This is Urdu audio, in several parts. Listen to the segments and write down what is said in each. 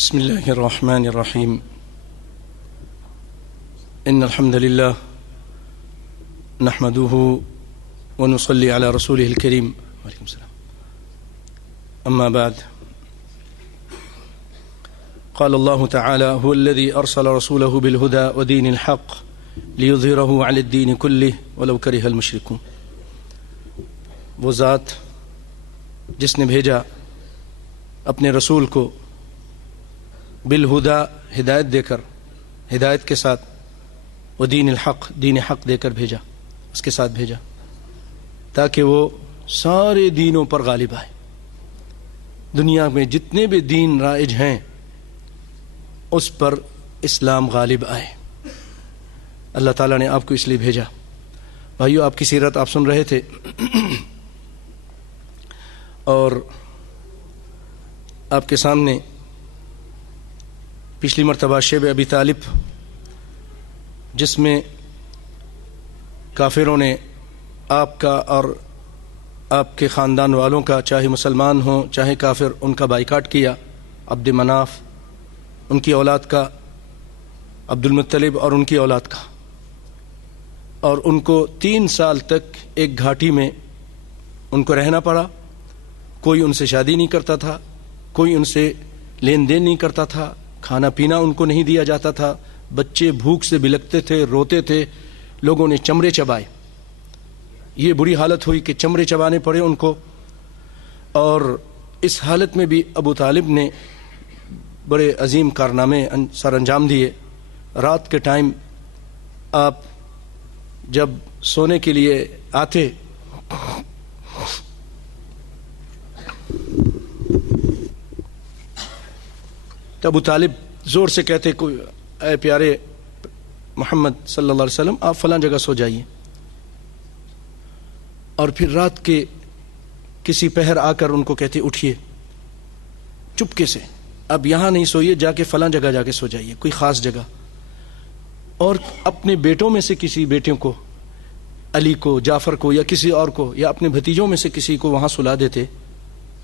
بسم الله الرحمن الرحيم إن الحمد لله نحمده ونصلي على رسوله الكريم وعليكم السلام. أما بعد، قال الله تعالى: هو الذي أرسل رسوله بالهدى ودين الحق ليظهره على الدين كله ولو كره المشركون. وہ ذات جس نے بھیجا اپنے رسول کو بالہدا ہدایت دے کر، ہدایت کے ساتھ، وہ دین الحق، دین حق دے کر بھیجا، اس کے ساتھ بھیجا تاکہ وہ سارے دینوں پر غالب آئے. دنیا میں جتنے بھی دین رائج ہیں اس پر اسلام غالب آئے. اللہ تعالیٰ نے آپ کو اس لیے بھیجا. بھائیو، آپ کی سیرت آپ سن رہے تھے اور آپ کے سامنے پچھلی مرتبہ شیب ابی طالب، جس میں کافروں نے آپ کا اور آپ کے خاندان والوں کا، چاہے مسلمان ہوں چاہے کافر، ان کا بائیکاٹ کیا. عبد مناف، ان کی اولاد کا، عبد المطلب اور ان کی اولاد کا، اور ان کو 3 سال تک ایک گھاٹی میں ان کو رہنا پڑا. کوئی ان سے شادی نہیں کرتا تھا، کوئی ان سے لین دین نہیں کرتا تھا، کھانا پینا ان کو نہیں دیا جاتا تھا. بچے بھوک سے بلکتے تھے، روتے تھے. لوگوں نے چمڑے چبائے. یہ بری حالت ہوئی کہ چمڑے چبانے پڑے ان کو. اور اس حالت میں بھی ابو طالب نے بڑے عظیم کارنامے سر انجام دیے. رات کے ٹائم آپ جب سونے کے لیے آتے تو ابو طالب زور سے کہتے: اے پیارے محمد صلی اللہ علیہ وسلم، آپ فلاں جگہ سو جائیے. اور پھر رات کے کسی پہر آ کر ان کو کہتے: اٹھیے چپکے سے، اب یہاں نہیں سوئیے، جا کے فلاں جگہ جا کے سو جائیے، کوئی خاص جگہ. اور اپنے بیٹوں میں سے کسی بیٹوں کو، علی کو، جعفر کو، یا کسی اور کو، یا اپنے بھتیجوں میں سے کسی کو وہاں سلا دیتے.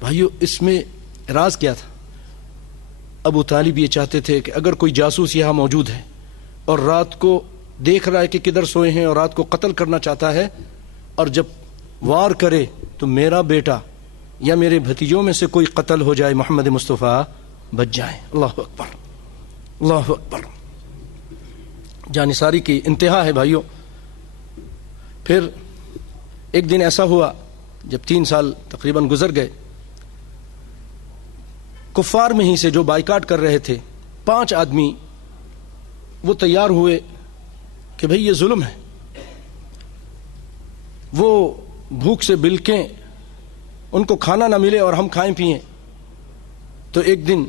بھائیو، اس میں راز کیا تھا؟ ابو طالب یہ چاہتے تھے کہ اگر کوئی جاسوس یہاں موجود ہے اور رات کو دیکھ رہا ہے کہ کدھر سوئے ہیں اور رات کو قتل کرنا چاہتا ہے، اور جب وار کرے تو میرا بیٹا یا میرے بھتیجوں میں سے کوئی قتل ہو جائے، محمد مصطفیٰ بچ جائیں. اللہ اکبر، اللہ اکبر. جانثاری کی انتہا ہے بھائیوں. پھر ایک دن ایسا ہوا جب 3 سال تقریباً گزر گئے، کفار میں ہی سے جو بائیکاٹ کر رہے تھے 5 آدمی وہ تیار ہوئے کہ بھئی یہ ظلم ہے. وہ بھوک سے بلکیں، ان کو کھانا نہ ملے اور ہم کھائیں پئیں. تو ایک دن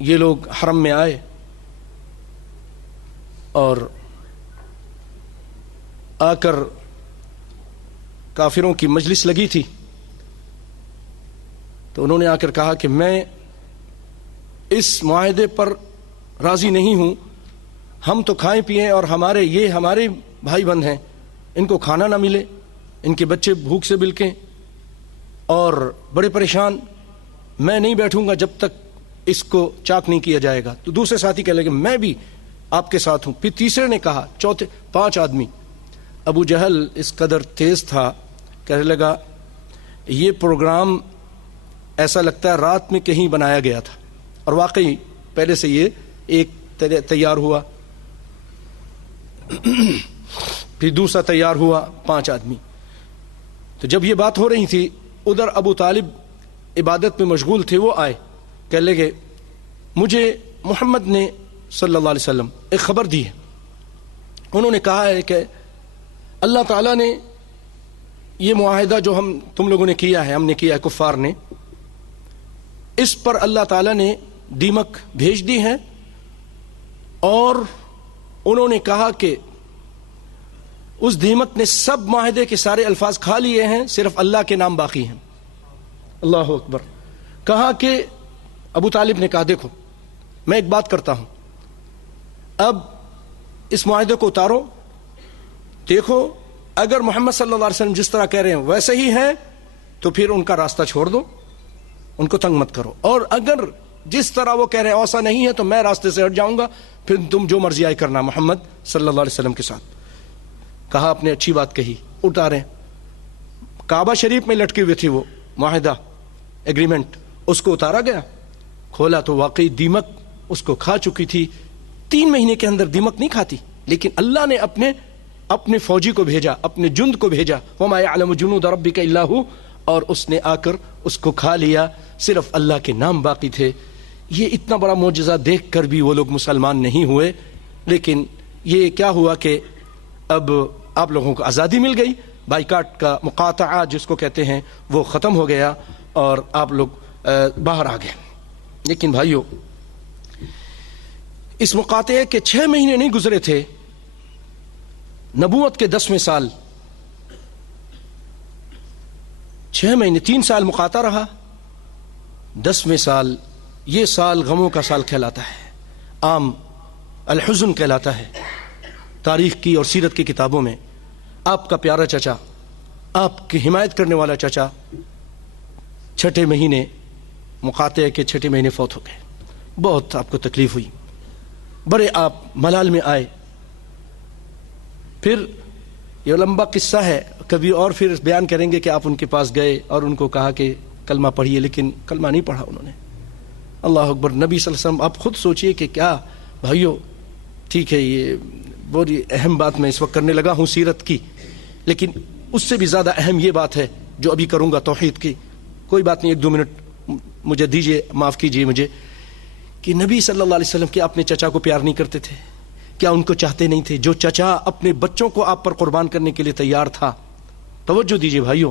یہ لوگ حرم میں آئے اور آ کر کافروں کی مجلس لگی تھی. تو انہوں نے آ کر کہا کہ میں اس معاہدے پر راضی نہیں ہوں. ہم تو کھائیں پئیں اور ہمارے بھائی بند ہیں، ان کو کھانا نہ ملے، ان کے بچے بھوک سے بلکیں اور بڑے پریشان. میں نہیں بیٹھوں گا جب تک اس کو چاک نہیں کیا جائے گا. تو دوسرے ساتھی کہنے لگے میں بھی آپ کے ساتھ ہوں. پھر تیسرے نے کہا، چوتھے، 5 آدمی. ابو جہل اس قدر تیز تھا، کہنے لگا یہ پروگرام ایسا لگتا ہے رات میں کہیں بنایا گیا تھا. اور واقعی پہلے سے یہ ایک تیار ہوا، پھر دوسرا تیار ہوا، 5 آدمی. تو جب یہ بات ہو رہی تھی، ادھر ابو طالب عبادت میں مشغول تھے. وہ آئے، کہنے لگے مجھے محمد نے صلی اللہ علیہ وسلم ایک خبر دی ہے. انہوں نے کہا ہے کہ اللہ تعالیٰ نے یہ معاہدہ جو تم لوگوں نے کیا ہے، ہم نے کیا ہے، کفار نے، اس پر اللہ تعالیٰ نے دیمک بھیج دی ہے. اور انہوں نے کہا کہ اس دیمک نے سب معاہدے کے سارے الفاظ کھا لیے ہیں، صرف اللہ کے نام باقی ہیں. اللہ اکبر. کہا کہ ابو طالب نے کہا دیکھو میں ایک بات کرتا ہوں، اب اس معاہدے کو اتارو، دیکھو اگر محمد صلی اللہ علیہ وسلم جس طرح کہہ رہے ہیں ویسے ہی ہیں تو پھر ان کا راستہ چھوڑ دو، ان کو تنگ مت کرو. اور اگر جس طرح وہ کہہ رہے ہیں ایسا نہیں ہے تو میں راستے سے ہٹ جاؤں گا، پھر تم جو مرضی آئے کرنا محمد صلی اللہ علیہ وسلم کے ساتھ. کہا آپ نے اچھی بات کہی، اتاریں. کعبہ شریف میں لٹکے ہوئے تھے وہ معاہدہ ایگریمنٹ، اس کو اتارا گیا. کھولا تو واقعی دیمک اس کو کھا چکی تھی. 3 مہینے کے اندر دیمک نہیں کھاتی، لیکن اللہ نے اپنے فوجی کو بھیجا، اپنے جند کو بھیجا، وَمَا يَعْلَمُ جُنُودَ رَبِّكَ إِلَّا هُوَ، اور اس نے آ کر اس کو کھا لیا. صرف اللہ کے نام باقی تھے. یہ اتنا بڑا معجزہ دیکھ کر بھی وہ لوگ مسلمان نہیں ہوئے. لیکن یہ کیا ہوا کہ اب آپ لوگوں کو آزادی مل گئی، بائیکاٹ کا مقاطعہ جس کو کہتے ہیں وہ ختم ہو گیا اور آپ لوگ باہر آ گئے. لیکن بھائیو، اس مقاطعے کے 6 مہینے نہیں گزرے تھے، نبوت کے 10ویں سال، 6 مہینے 3 سال مقاطعہ رہا، 10ویں سال یہ سال غموں کا سال کہلاتا ہے، عام الحزن کہلاتا ہے. تاریخ کی اور سیرت کی کتابوں میں آپ کا پیارا چچا، آپ کی حمایت کرنے والا چچا 6 مہینے مقاطعے کے 6 مہینے فوت ہو گئے. بہت آپ کو تکلیف ہوئی، بڑے آپ ملال میں آئے. پھر یہ لمبا قصہ ہے، کبھی اور پھر بیان کریں گے کہ آپ ان کے پاس گئے اور ان کو کہا کہ کلمہ پڑھیے، لیکن کلمہ نہیں پڑھا انہوں نے. اللہ اکبر. نبی صلی اللہ علیہ وسلم، آپ خود سوچئے کہ کیا بھائیو، ٹھیک ہے یہ بہت اہم بات میں اس وقت کرنے لگا ہوں سیرت کی، لیکن اس سے بھی زیادہ اہم یہ بات ہے جو ابھی کروں گا توحید کی. کوئی بات نہیں، 1-2 منٹ مجھے دیجئے، معاف کیجئے مجھے، کہ نبی صلی اللہ علیہ وسلم کیا اپنے چچا کو پیار نہیں کرتے تھے؟ کیا ان کو چاہتے نہیں تھے؟ جو چچا اپنے بچوں کو آپ پر قربان کرنے کے لیے تیار تھا. توجہ دیجئے بھائیو،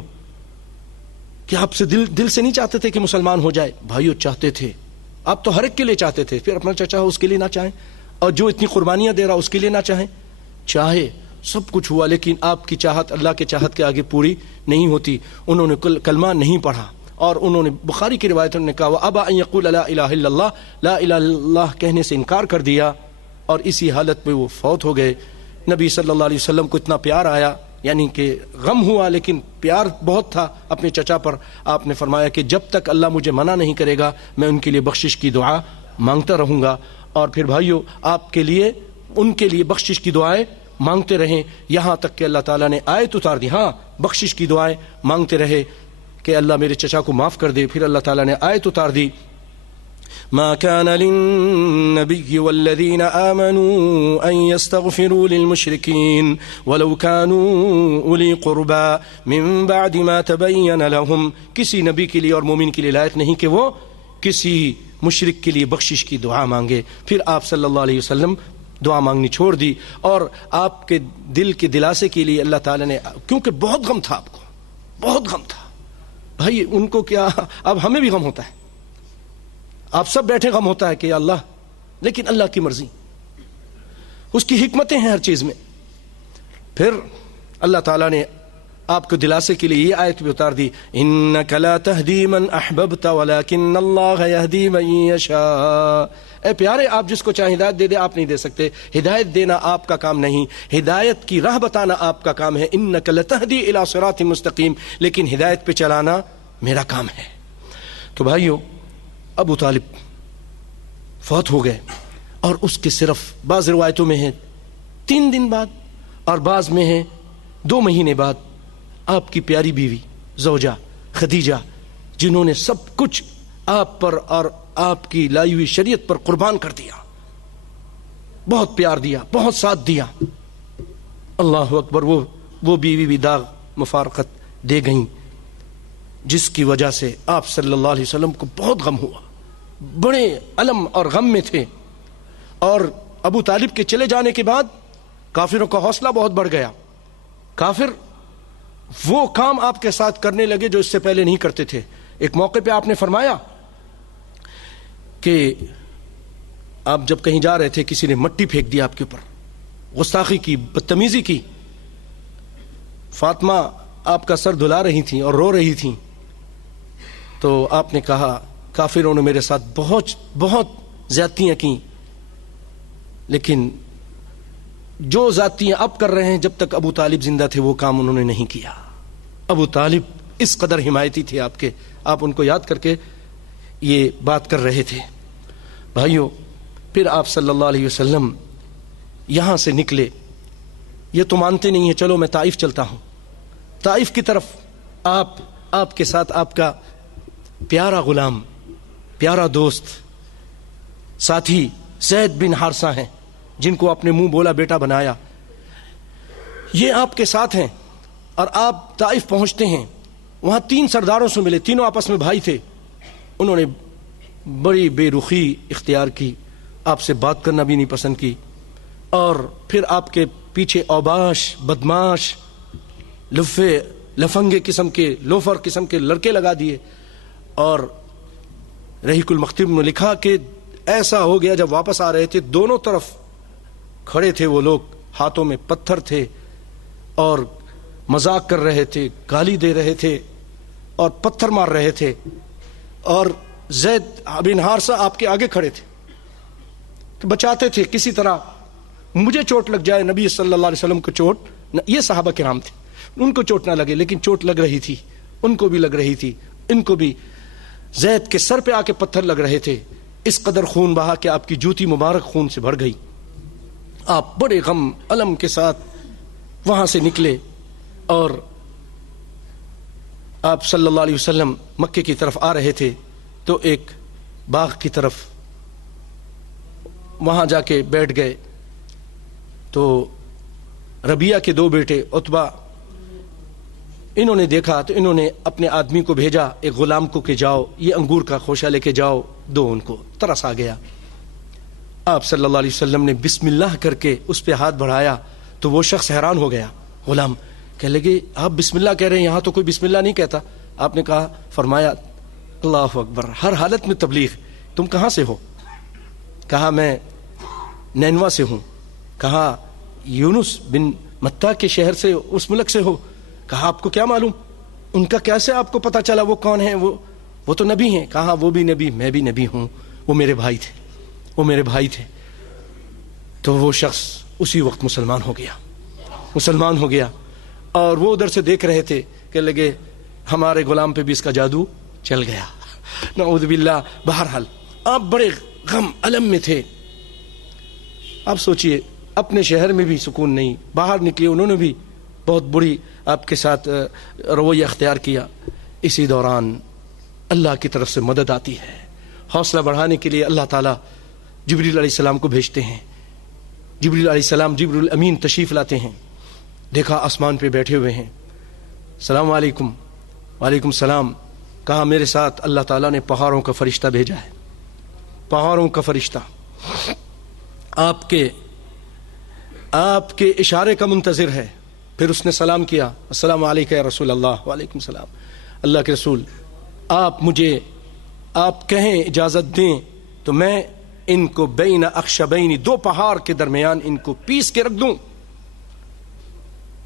کیا آپ سے دل سے نہیں چاہتے تھے کہ مسلمان ہو جائے؟ بھائیو چاہتے تھے. آپ تو ہر ایک کے لیے چاہتے تھے، پھر اپنا چچا ہو اس کے لیے نہ چاہیں، اور جو اتنی قربانیاں دے رہا اس کے لیے نہ چاہیں. چاہے سب کچھ ہوا، لیکن آپ کی چاہت اللہ کے چاہت کے آگے پوری نہیں ہوتی. انہوں نے کلمہ نہیں پڑھا، اور انہوں نے بخاری کی روایت نے کہا وَأَبَى أَن يَقُولَ لَا إِلَهَ إِلَّا اللَّهُ، لا الہ الا اللہ کہنے سے انکار کر دیا، اور اسی حالت میں وہ فوت ہو گئے. نبی صلی اللہ علیہ وسلم کو اتنا پیار آیا، یعنی کہ غم ہوا لیکن پیار بہت تھا اپنے چچا پر. آپ نے فرمایا کہ جب تک اللہ مجھے منع نہیں کرے گا میں ان کے لیے بخشش کی دعا مانگتا رہوں گا. اور پھر بھائیو، آپ کے لیے ان کے لیے بخشش کی دعائیں مانگتے رہیں، یہاں تک کہ اللہ تعالیٰ نے آیت اتار دی. ہاں، بخشش کی دعائیں مانگتے رہے کہ اللہ میرے چچا کو معاف کر دے. پھر اللہ تعالیٰ نے آیت اتار دی ما كان للنبي والذين آمنوا أن يستغفروا للمشركين ولو كانوا أولي قربى من بعد ما تبين لهم. کسی نبی کے لیے اور مومن کے لیے لائق نہیں کہ وہ کسی مشرک کے لیے بخشش کی دعا مانگے. پھر آپ صلی اللہ علیہ وسلم دعا مانگنی چھوڑ دی، اور آپ کے دل کے دلاسے کے لیے اللہ تعالیٰ نے، کیونکہ بہت غم تھا، آپ کو بہت غم تھا. بھائی ان کو کیا، اب ہمیں بھی غم ہوتا ہے، آپ سب بیٹھے غم ہوتا ہے کہ یا اللہ، لیکن اللہ کی مرضی، اس کی حکمتیں ہیں ہر چیز میں. پھر اللہ تعالیٰ نے آپ کو دلاسے کے لیے یہ آیت بھی اتار دی انک لا تہدی من احببت ولکن اللہ یہدی من یشاء. اے پیارے، آپ جس کو چاہے ہدایت دے دے، آپ نہیں دے سکتے. ہدایت دینا آپ کا کام نہیں، ہدایت کی راہ بتانا آپ کا کام ہے. انک لتہدی الی صراط مستقیم، لیکن ہدایت پہ چلانا میرا کام ہے. تو بھائیو، ابو طالب فوت ہو گئے، اور اس کے صرف بعض روایتوں میں ہے 3 دن بعد، اور بعض میں ہے 2 مہینے بعد آپ کی پیاری بیوی زوجہ خدیجہ، جنہوں نے سب کچھ آپ پر اور آپ کی لائی ہوئی شریعت پر قربان کر دیا، بہت پیار دیا، بہت ساتھ دیا. اللہ اکبر. وہ بیوی بھی داغ مفارقت دے گئیں، جس کی وجہ سے آپ صلی اللہ علیہ وسلم کو بہت غم ہوا، بڑے الم اور غم میں تھے. اور ابو طالب کے چلے جانے کے بعد کافروں کا حوصلہ بہت بڑھ گیا. کافر وہ کام آپ کے ساتھ کرنے لگے جو اس سے پہلے نہیں کرتے تھے. ایک موقع پہ آپ نے فرمایا کہ آپ جب کہیں جا رہے تھے، کسی نے مٹی پھینک دیا آپ کے اوپر، گستاخی کی، بدتمیزی کی. فاطمہ آپ کا سر دھلا رہی تھیں اور رو رہی تھیں، تو آپ نے کہا کافروں نے میرے ساتھ بہت بہت زیادتیاں کی، لیکن جو زیادتیاں اب کر رہے ہیں، جب تک ابو طالب زندہ تھے وہ کام انہوں نے نہیں کیا. ابو طالب اس قدر حمایتی تھے آپ کے، آپ ان کو یاد کر کے یہ بات کر رہے تھے. بھائیوں پھر آپ صلی اللہ علیہ وسلم یہاں سے نکلے. یہ تو مانتے نہیں ہیں, چلو میں طائف چلتا ہوں. طائف کی طرف آپ کے ساتھ آپ کا پیارا غلام, پیارا دوست, ساتھی زید بن حارثہ ہیں, جن کو اپنے منہ بولا بیٹا بنایا. یہ آپ کے ساتھ ہیں اور آپ طائف پہنچتے ہیں. وہاں 3 سرداروں سے ملے, تینوں آپس میں بھائی تھے. انہوں نے بڑی بے رخی اختیار کی, آپ سے بات کرنا بھی نہیں پسند کی, اور پھر آپ کے پیچھے اوباش, بدماش, لفنگے قسم کے, لوفر قسم کے لڑکے لگا دیے. اور رحیق المختوم نے لکھا کہ ایسا ہو گیا جب واپس آ رہے تھے دونوں طرف کھڑے تھے وہ لوگ, ہاتھوں میں پتھر تھے اور مذاق کر رہے تھے, گالی دے رہے تھے اور پتھر مار رہے تھے. اور زید بن حارثہ آپ کے آگے کھڑے تھے, بچاتے تھے کسی طرح مجھے چوٹ لگ جائے, نبی صلی اللہ علیہ وسلم کو چوٹ. یہ صحابہ کرام تھے, ان کو چوٹ نہ لگے, لیکن چوٹ لگ رہی تھی, ان کو بھی لگ رہی تھی, ان کو بھی. زید کے سر پہ آ کے پتھر لگ رہے تھے, اس قدر خون بہا کہ آپ کی جوتی مبارک خون سے بھر گئی. آپ بڑے غم الم کے ساتھ وہاں سے نکلے اور آپ صلی اللہ علیہ وسلم مکے کی طرف آ رہے تھے تو ایک باغ کی طرف وہاں جا کے بیٹھ گئے. تو ربیعہ کے 2 بیٹے عتبہ, انہوں نے دیکھا تو انہوں نے اپنے آدمی کو بھیجا ایک غلام کو کہ جاؤ یہ انگور کا خوشہ لے کے جاؤ دو. ان کو ترس آ گیا. آپ صلی اللہ علیہ وسلم نے بسم اللہ کر کے اس پہ ہاتھ بڑھایا تو وہ شخص حیران ہو گیا. غلام کہنے لگے آپ بسم اللہ کہہ رہے ہیں, یہاں تو کوئی بسم اللہ نہیں کہتا. آپ نے کہا, فرمایا اللہ اکبر, ہر حالت میں تبلیغ. تم کہاں سے ہو؟ کہا میں نینوا سے ہوں. کہا یونس بن متا کے شہر سے, اس ملک سے ہو؟ کہا آپ کو کیا معلوم, ان کا کیسے آپ کو پتا چلا, وہ کون ہیں؟ وہ تو نبی ہیں. کہا وہ بھی نبی, میں بھی نبی ہوں, وہ میرے بھائی تھے, وہ میرے بھائی تھے. تو وہ شخص اسی وقت مسلمان ہو گیا. اور وہ ادھر سے دیکھ رہے تھے کہ لگے ہمارے غلام پہ بھی اس کا جادو چل گیا, نعوذ باللہ. بہرحال آپ بڑے غم الم میں تھے. آپ سوچئے اپنے شہر میں بھی سکون نہیں, باہر نکلے انہوں نے بھی بہت بری آپ کے ساتھ رویہ اختیار کیا. اسی دوران اللہ کی طرف سے مدد آتی ہے. حوصلہ بڑھانے کے لیے اللہ تعالیٰ جبریل علیہ السلام کو بھیجتے ہیں. جبریل علیہ السلام, جبریل امین تشریف لاتے ہیں. دیکھا آسمان پہ بیٹھے ہوئے ہیں. السلام علیکم. وعلیکم السلام. کہا میرے ساتھ اللہ تعالیٰ نے پہاڑوں کا فرشتہ بھیجا ہے, پہاڑوں کا فرشتہ آپ کے اشارے کا منتظر ہے. پھر اس نے سلام کیا, السلام علیکم یا رسول اللہ. وعلیکم السلام. اللہ کے رسول, آپ کہیں اجازت دیں تو میں ان کو بین اخشبین, 2 پہاڑ کے درمیان ان کو پیس کے رکھ دوں.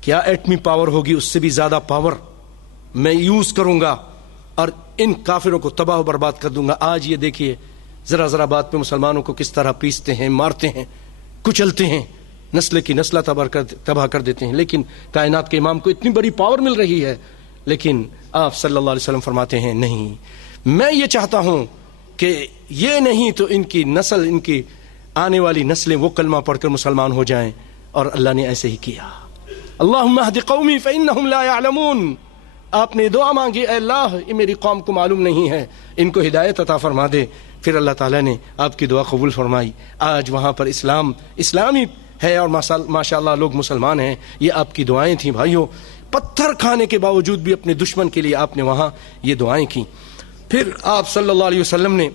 کیا ایٹمی پاور ہوگی, اس سے بھی زیادہ پاور میں یوز کروں گا اور ان کافروں کو تباہ و برباد کر دوں گا. آج یہ دیکھیے ذرا بات پہ مسلمانوں کو کس طرح پیستے ہیں, مارتے ہیں, کچلتے ہیں, نسل کی نسل تباہ کر دیتے ہیں. لیکن کائنات کے امام کو اتنی بڑی پاور مل رہی ہے, لیکن آپ صلی اللہ علیہ وسلم فرماتے ہیں نہیں, میں یہ چاہتا ہوں کہ یہ نہیں تو ان کی نسل, ان کی آنے والی نسلیں وہ کلمہ پڑھ کر مسلمان ہو جائیں. اور اللہ نے ایسے ہی کیا. اللہم اہد قومی فإنہم لا يعلمون. آپ نے دعا مانگی, اے اللہ یہ میری قوم کو معلوم نہیں ہے, ان کو ہدایت عطا فرما دے. پھر اللہ تعالیٰ نے آپ کی دعا قبول فرمائی. آج وہاں پر اسلامی ہے اور ماشاءاللہ لوگ مسلمان ہیں. یہ آپ کی دعائیں تھیں بھائیوں. پتھر کھانے کے باوجود بھی اپنے دشمن کے لیے آپ نے وہاں یہ دعائیں کی. پھر آپ صلی اللہ علیہ وسلم نے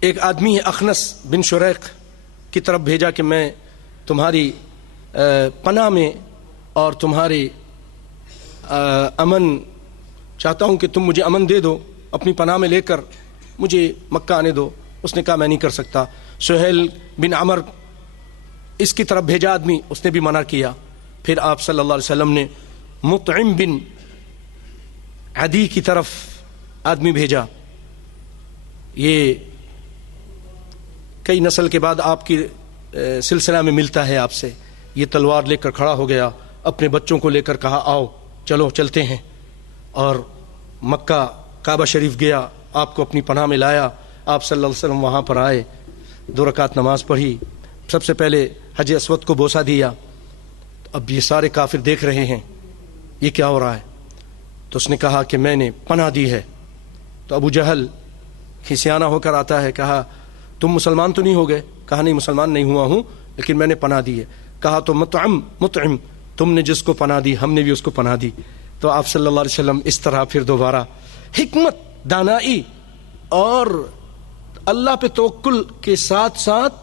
ایک آدمی ہے اخنس بن شریق کی طرف بھیجا کہ میں تمہاری پناہ میں اور تمہاری امن چاہتا ہوں کہ تم مجھے امن دے دو, اپنی پناہ میں لے کر مجھے مکہ آنے دو. اس نے کہا میں نہیں کر سکتا. سہیل بن عمر اس کی طرف بھیجا آدمی, اس نے بھی منع کیا. پھر آپ صلی اللہ علیہ وسلم نے مطعم بن عدی کی طرف آدمی بھیجا. یہ کئی نسل کے بعد آپ کی سلسلہ میں ملتا ہے آپ سے. یہ تلوار لے کر کھڑا ہو گیا, اپنے بچوں کو لے کر کہا آؤ چلو چلتے ہیں, اور مکہ کعبہ شریف گیا, آپ کو اپنی پناہ میں لایا. آپ صلی اللہ علیہ وسلم وہاں پر آئے, 2 رکعت نماز پڑھی, سب سے پہلے حجر اسود کو بوسہ دیا. اب یہ سارے کافر دیکھ رہے ہیں یہ کیا ہو رہا ہے, تو اس نے کہا کہ میں نے پناہ دی ہے. تو ابو جہل کھسیانہ ہو کر آتا ہے, کہا تم مسلمان تو نہیں ہو گئے؟ کہا نہیں مسلمان نہیں ہوا ہوں, لیکن میں نے پناہ دی ہے. کہا تو مطعم تم نے جس کو پناہ دی ہم نے بھی اس کو پناہ دی. تو آپ صلی اللہ علیہ وسلم اس طرح پھر دوبارہ حکمت, دانائی اور اللہ پہ توکل کے ساتھ ساتھ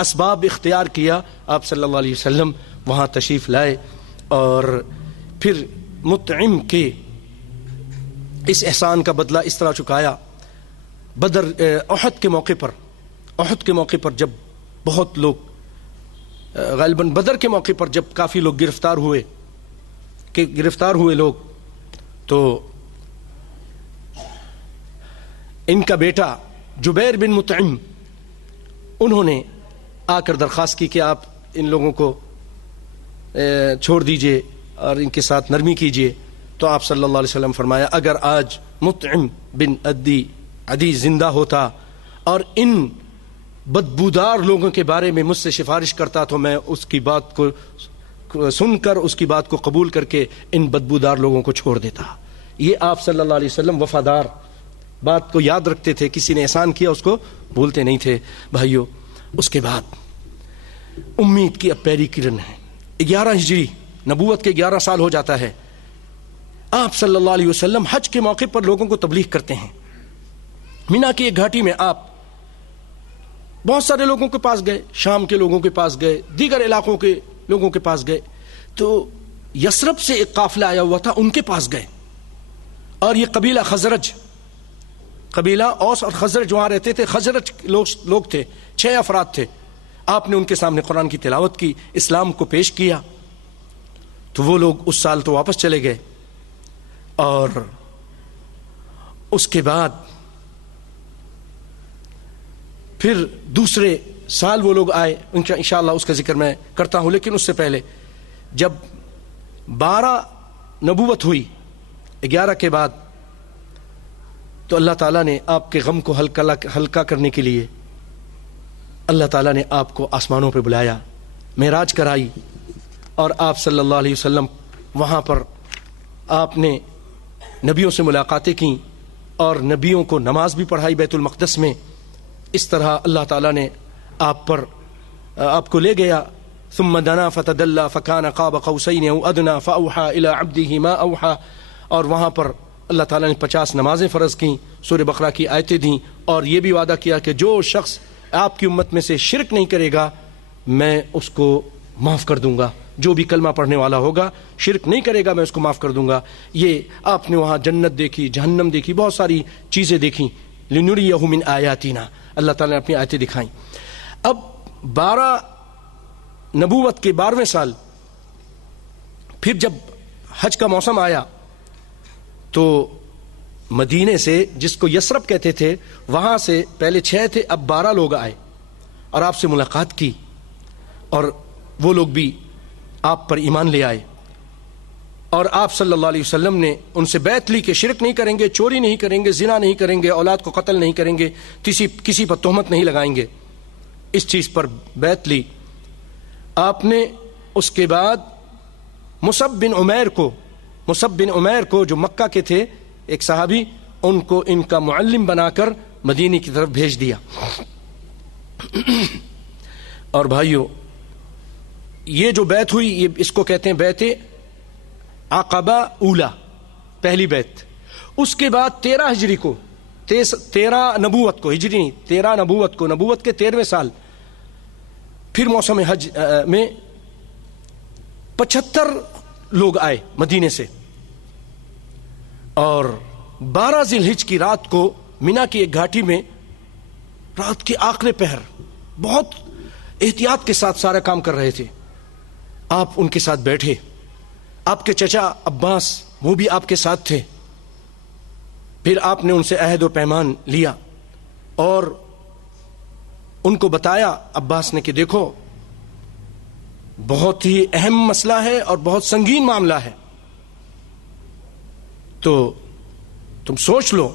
اسباب اختیار کیا. آپ صلی اللہ علیہ وسلم وہاں تشریف لائے اور پھر مطعم کے اس احسان کا بدلہ اس طرح چکایا. احد کے موقع پر جب بہت لوگ, غالباً بدر کے موقع پر جب کافی لوگ گرفتار ہوئے لوگ, تو ان کا بیٹا جبیر بن مطعم انہوں نے آ کر درخواست کی کہ آپ ان لوگوں کو چھوڑ دیجئے اور ان کے ساتھ نرمی کیجئے. تو آپ صلی اللہ علیہ وسلم فرمایا اگر آج مطعم بن عدی زندہ ہوتا اور ان بدبودار لوگوں کے بارے میں مجھ سے سفارش کرتا تو میں اس کی بات کو سن کر, اس کی بات کو قبول کر کے ان بدبودار لوگوں کو چھوڑ دیتا. یہ آپ صلی اللہ علیہ وسلم وفادار, بات کو یاد رکھتے تھے, کسی نے احسان کیا اس کو بھولتے نہیں تھے. بھائیو, اس کے بعد امید کی اب پہلی کرن ہے. 11 ہجری, نبوت کے 11 سال ہو جاتا ہے. آپ صلی اللہ علیہ وسلم حج کے موقع پر لوگوں کو تبلیغ کرتے ہیں. مینا کی ایک گھاٹی میں آپ بہت سارے لوگوں کے پاس گئے, شام کے لوگوں کے پاس گئے, دیگر علاقوں کے لوگوں کے پاس گئے. تو یثرب سے ایک قافلہ آیا ہوا تھا, ان کے پاس گئے. اور یہ قبیلہ خزرج, قبیلہ اوس اور خزرج وہاں رہتے تھے. خزرج لوگ تھے, 6 افراد تھے. آپ نے ان کے سامنے قرآن کی تلاوت کی, اسلام کو پیش کیا. تو وہ لوگ اس سال تو واپس چلے گئے, اور اس کے بعد پھر دوسرے سال وہ لوگ آئے. انشاءاللہ اس کا ذکر میں کرتا ہوں, لیکن اس سے پہلے جب 12 نبوت ہوئی, 11 کے بعد, تو اللہ تعالیٰ نے آپ کے غم کو ہلکا کرنے کے لیے اللہ تعالیٰ نے آپ کو آسمانوں پہ بلایا, معراج کرائی, اور آپ صلی اللہ علیہ وسلم وہاں پر آپ نے نبیوں سے ملاقاتیں کیں اور نبیوں کو نماز بھی پڑھائی بیت المقدس میں. اس طرح اللہ تعالیٰ نے آپ کو لے گیا. ثم دنا فتدلى فكان قاب قوسين او ادنى فاوحى الى عبده ما اوحى. اور وہاں پر اللہ تعالیٰ نے 50 نمازیں فرض کیں, سورہ بقرہ کی آیتیں دیں, اور یہ بھی وعدہ کیا کہ جو شخص آپ کی امت میں سے شرک نہیں کرے گا میں اس کو معاف کر دوں گا. جو بھی کلمہ پڑھنے والا ہوگا شرک نہیں کرے گا میں اس کو معاف کر دوں گا. یہ آپ نے وہاں جنت دیکھی, جہنم دیکھی, بہت ساری چیزیں دیکھیں. لنریہ من آیاتنا, اللہ تعالیٰ نے اپنی آیتیں دکھائیں. اب 12 نبوت کے 12ویں سال پھر جب حج کا موسم آیا تو مدینے سے, جس کو یثرب کہتے تھے, وہاں سے پہلے 6 تھے, اب 12 لوگ آئے اور آپ سے ملاقات کی, اور وہ لوگ بھی آپ پر ایمان لے آئے. اور آپ صلی اللہ علیہ وسلم نے ان سے بیعت لی کہ شرک نہیں کریں گے, چوری نہیں کریں گے, زنا نہیں کریں گے, اولاد کو قتل نہیں کریں گے, کسی پر تہمت نہیں لگائیں گے. اس چیز پر بیعت لی آپ نے. اس کے بعد مصعب بن عمیر کو جو مکہ کے تھے ایک صحابی, ان کو ان کا معلم بنا کر مدینے کی طرف بھیج دیا. اور بھائیو, یہ جو بیعت ہوئی یہ اس کو کہتے ہیں بیعت عقبہ اولا, پہلی بیعت. اس کے بعد 13 ہجری کو, 13 نبوت کو, ہجری نہیں 13 نبوت کو, نبوت کے 13ویں سال پھر موسم حج میں 75 لوگ آئے مدینے سے, اور 12 ذی الحج کی رات کو مینا کی ایک گھاٹی میں رات کے آخری پہر بہت احتیاط کے ساتھ سارا کام کر رہے تھے. آپ ان کے ساتھ بیٹھے, آپ کے چچا عباس وہ بھی آپ کے ساتھ تھے. پھر آپ نے ان سے عہد و پیمان لیا اور ان کو بتایا, عباس نے, کہ دیکھو بہت ہی اہم مسئلہ ہے اور بہت سنگین معاملہ ہے, تو تم سوچ لو,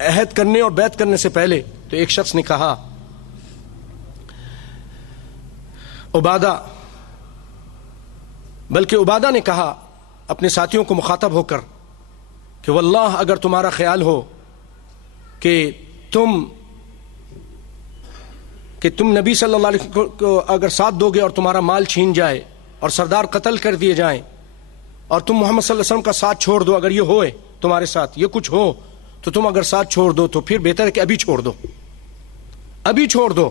عہد کرنے اور بیعت کرنے سے پہلے تو ایک شخص نے کہا، عبادہ، بلکہ عبادہ نے کہا اپنے ساتھیوں کو مخاطب ہو کر کہ واللہ اگر تمہارا خیال ہو کہ تم نبی صلی اللہ علیہ وسلم کو اگر ساتھ دو گے اور تمہارا مال چھین جائے اور سردار قتل کر دیے جائیں اور تم محمد صلی اللہ علیہ وسلم کا ساتھ چھوڑ دو، اگر یہ ہوئے تمہارے ساتھ یہ کچھ ہو تو تم اگر ساتھ چھوڑ دو تو پھر بہتر ہے کہ ابھی چھوڑ دو، ابھی چھوڑ دو۔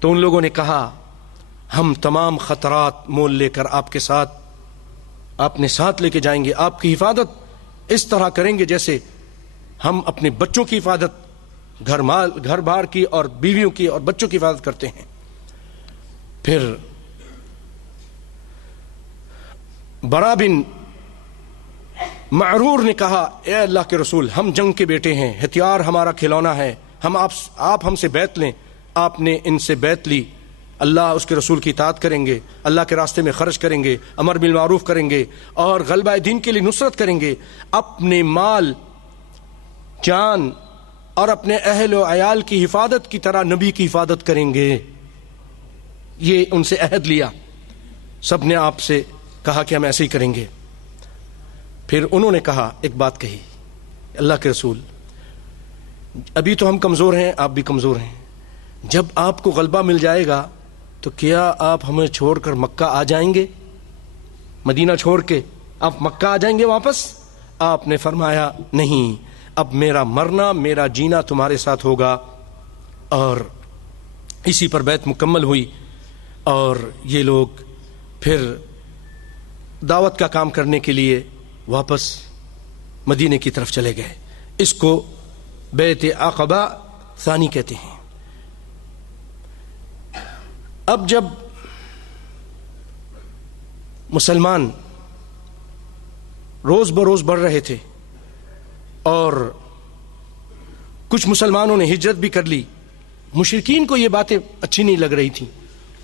تو ان لوگوں نے کہا ہم تمام خطرات مول لے کر آپ کے ساتھ، آپ نے ساتھ لے کے جائیں گے، آپ کی حفاظت اس طرح کریں گے جیسے ہم اپنے بچوں کی حفاظت، گھر بار کی اور بیویوں کی اور بچوں کی حفاظت کرتے ہیں۔ پھر برا بن معرور نے کہا اے اللہ کے رسول، ہم جنگ کے بیٹے ہیں، ہتھیار ہمارا کھلونا ہے، آپ ہم سے بیعت لیں۔ آپ نے ان سے بیعت لی، اللہ اس کے رسول کی اطاعت کریں گے، اللہ کے راستے میں خرچ کریں گے، امر بالمعروف کریں گے اور غلبہ دین کے لیے نصرت کریں گے، اپنے مال، جان اور اپنے اہل و عیال کی حفاظت کی طرح نبی کی حفاظت کریں گے۔ یہ ان سے عہد لیا، سب نے آپ سے کہا کہ ہم ایسے ہی کریں گے۔ پھر انہوں نے کہا، ایک بات کہی، اللہ کے رسول ابھی تو ہم کمزور ہیں، آپ بھی کمزور ہیں، جب آپ کو غلبہ مل جائے گا تو کیا آپ ہمیں چھوڑ کر مکہ آ جائیں گے؟ مدینہ چھوڑ کے آپ مکہ آ جائیں گے واپس؟ آپ نے فرمایا نہیں، اب میرا مرنا میرا جینا تمہارے ساتھ ہوگا۔ اور اسی پر بیعت مکمل ہوئی اور یہ لوگ پھر دعوت کا کام کرنے کے لیے واپس مدینے کی طرف چلے گئے۔ اس کو بیعت عقبہ ثانی کہتے ہیں۔ اب جب مسلمان روز بروز بڑھ رہے تھے اور کچھ مسلمانوں نے ہجرت بھی کر لی، مشرکین کو یہ باتیں اچھی نہیں لگ رہی تھیں،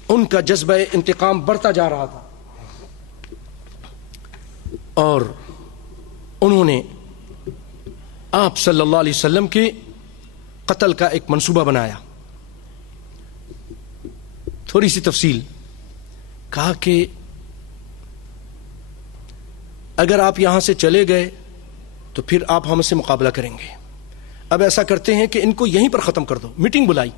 ان کا جذبہ انتقام بڑھتا جا رہا تھا اور انہوں نے آپ صلی اللہ علیہ وسلم کے قتل کا ایک منصوبہ بنایا۔ تھوڑی سی تفصیل، کہا کہ اگر آپ یہاں سے چلے گئے تو پھر آپ ہم سے مقابلہ کریں گے، اب ایسا کرتے ہیں کہ ان کو یہیں پر ختم کر دو۔ میٹنگ بلائی،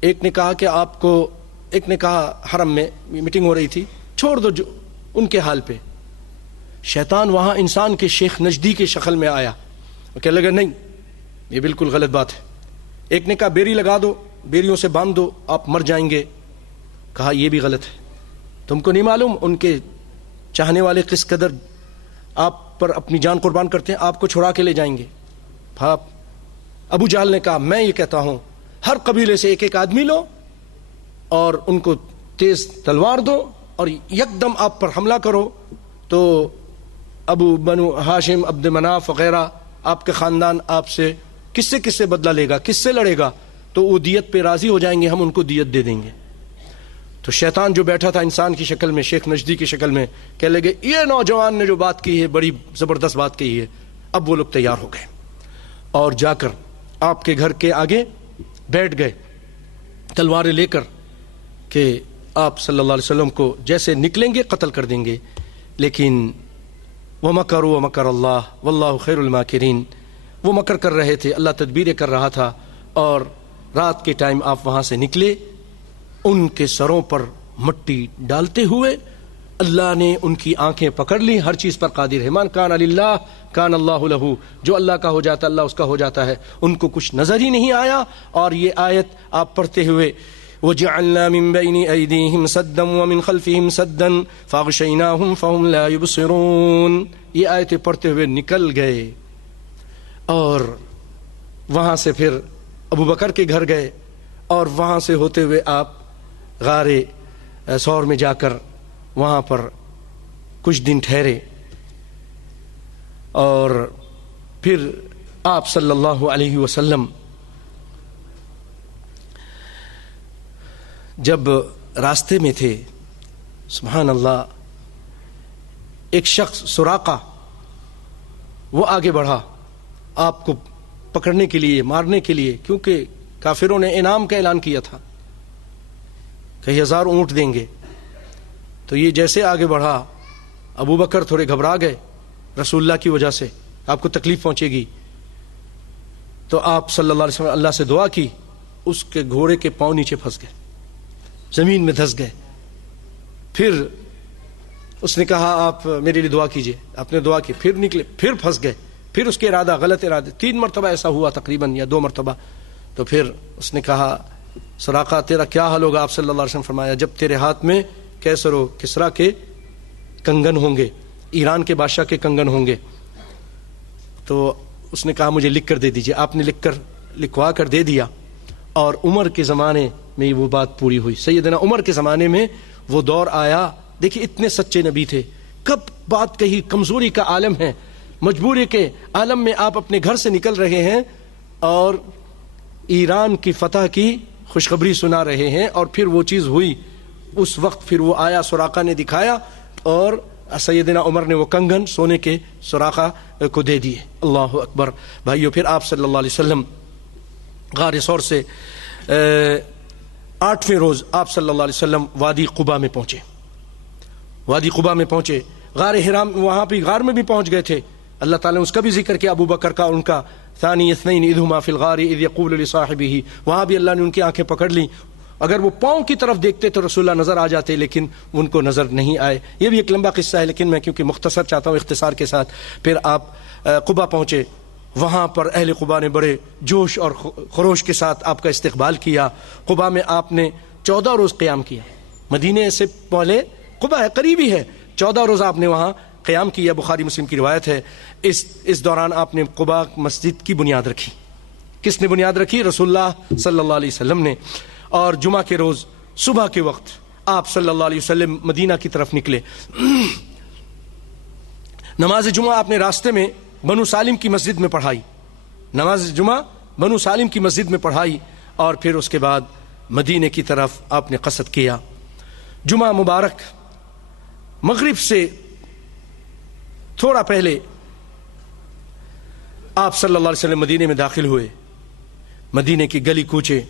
ایک نے کہا کہ آپ کو، ایک نے کہا حرم میں میٹنگ ہو رہی تھی، چھوڑ دو جو ان کے حال پہ۔ شیطان وہاں انسان کے شیخ نجدی کے شکل میں آیا اور کہنے لگا نہیں، یہ بالکل غلط بات ہے۔ ایک نے کہا بیری لگا دو، بیریوں سے باندھ دو، آپ مر جائیں گے۔ کہا یہ بھی غلط ہے، تم کو نہیں معلوم ان کے چاہنے والے کس قدر آپ پر اپنی جان قربان کرتے ہیں، آپ کو چھڑا کے لے جائیں گے۔ ابو جہل نے کہا میں یہ کہتا ہوں ہر قبیلے سے ایک ایک آدمی لو اور ان کو تیز تلوار دو اور یکدم آپ پر حملہ کرو، تو ابو بنو ہاشم، عبد مناف وغیرہ آپ کے خاندان آپ سے کس سے بدلہ لے گا، کس سے لڑے گا، تو وہ دیت پہ راضی ہو جائیں گے، ہم ان کو دیت دے دیں گے۔ تو شیطان جو بیٹھا تھا انسان کی شکل میں، شیخ نجدی کی شکل میں، کہنے لگے یہ نوجوان نے جو بات کی ہے بڑی زبردست بات کہی ہے۔ اب وہ لوگ تیار ہو گئے اور جا کر آپ کے گھر کے آگے بیٹھ گئے تلواریں لے کر کہ آپ صلی اللہ علیہ وسلم کو جیسے نکلیں گے قتل کر دیں گے۔ لیکن وَمَكَرُوا وَمَكَرَ اللَّهُ وَاللَّهُ خَيْرُ الْمَاكِرِينَ، وہ مکر کر رہے تھے، اللہ تدبیریں کر رہا تھا، اور رات کے ٹائم آپ وہاں سے نکلے، ان کے سروں پر مٹی ڈالتے ہوئے اللہ نے ان کی آنکھیں پکڑ لی، ہر چیز پر قادر ہے۔ من کان للہ کان اللہ لہ، جو اللہ کا ہو جاتا اللہ اس کا ہو جاتا ہے۔ ان کو کچھ نظر ہی نہیں آیا، اور یہ آیت آپ پڑھتے ہوئے وَجَعَلْنَا مِن بَيْنِ أَيْدِيهِمْ سَدًّا وَمِنْ خَلْفِهِمْ سَدًّا فَأَغْشَيْنَاهُمْ فَهُمْ لَا يُبْصِرُونَ، یہ آیتیں پڑھتے ہوئے نکل گئے اور وہاں سے پھر ابو بکر کے گھر گئے اور وہاں سے ہوتے ہوئے آپ غار ثور میں جا کر وہاں پر کچھ دن ٹھہرے، اور پھر آپ صلی اللہ علیہ وسلم جب راستے میں تھے، سبحان اللہ، ایک شخص سراقہ وہ آگے بڑھا آپ کو پکڑنے کے لیے، مارنے کے لیے، کیونکہ کافروں نے انعام کا اعلان کیا تھا کہ 1000 اونٹ دیں گے. تو یہ جیسے آگے بڑھا، ابو بکر تھوڑے گھبرا گئے رسول اللہ کی وجہ سے، آپ کو تکلیف پہنچے گی. تو آپ صلی اللہ علیہ وسلم اللہ سے دعا کی، اس کے گھوڑے کے پاؤں نیچے پھنس گئے، زمین میں دھس گئے. پھر اس نے کہا آپ میرے لیے دعا کیجئے، آپ نے دعا کی، پھر نکلے، پھر پھنس گئے. پھر اس کے غلط ارادے 3 مرتبہ ایسا ہوا تقریباً، یا 2 مرتبہ. تو پھر اس نے کہا سراقہ تیرا کیا حال ہوگا؟ آپ صلی اللہ علیہ وسلم فرمایا جب تیرے ہاتھ میں کیسر و کسرا کے کنگن ہوں گے، ایران کے بادشاہ کے کنگن ہوں گے. تو اس نے کہا مجھے لکھ کر دے دیجئے. آپ نے لکھوا کر دے دیا. اور عمر کے زمانے میں وہ بات پوری ہوئی. سیدنا عمر کے زمانے میں وہ دور آیا. دیکھیے اتنے سچے نبی تھے، کب بات کہی. کمزوری کا عالم ہے، مجبوری کے عالم میں آپ اپنے گھر سے نکل رہے ہیں اور ایران کی فتح کی خوشخبری سنا رہے ہیں. اور پھر وہ چیز ہوئی. اس وقت پھر وہ آیا، سراقہ نے دکھایا اور سیدنا عمر نے وہ کنگن سونے کے سراقہ کو دے دیے. اللہ اکبر. بھائیو پھر آپ صلی اللہ علیہ وسلم غار ثور سے 8ویں روز آپ صلی اللہ علیہ وسلم وادی قبا میں پہنچے. وادی قبا میں پہنچے، غار حرام، وہاں بھی غار میں بھی پہنچ گئے تھے. اللہ تعالیٰ نے اس کا بھی ذکر کیا، ابو بکر کا، ان کا ثانی اثنین اذ ہما فی الغار اذ یقول لصاحبہ. وہاں بھی اللہ نے ان کی آنکھیں پکڑ لی. اگر وہ پاؤں کی طرف دیکھتے تو رسول اللہ نظر آ جاتے، لیکن ان کو نظر نہیں آئے. یہ بھی ایک لمبا قصہ ہے، لیکن میں کیونکہ مختصر چاہتا ہوں اختصار کے ساتھ. پھر آپ قبا پہنچے. وہاں پر اہل قبا نے بڑے جوش اور خروش کے ساتھ آپ کا استقبال کیا. قبا میں آپ نے 14 روز قیام کیا. مدینے سے پہلے قبا ہے، قریبی ہے. 14 روز آپ نے وہاں قیام کیا. بخاری مسلم کی روایت ہے. اس دوران آپ نے قبا مسجد کی بنیاد رکھی. کس نے بنیاد رکھی؟ رسول اللہ صلی اللہ علیہ وسلم نے. اور جمعہ کے روز صبح کے وقت آپ صلی اللہ علیہ وسلم مدینہ کی طرف نکلے. نماز جمعہ آپ نے راستے میں بنو سالم کی مسجد میں پڑھائی. نماز جمعہ بنو سالم کی مسجد میں پڑھائی اور پھر اس کے بعد مدینے کی طرف آپ نے قصد کیا. جمعہ مبارک مغرب سے تھوڑا پہلے آپ صلی اللہ علیہ وسلم مدینے میں داخل ہوئے. مدینے کی گلی کوچے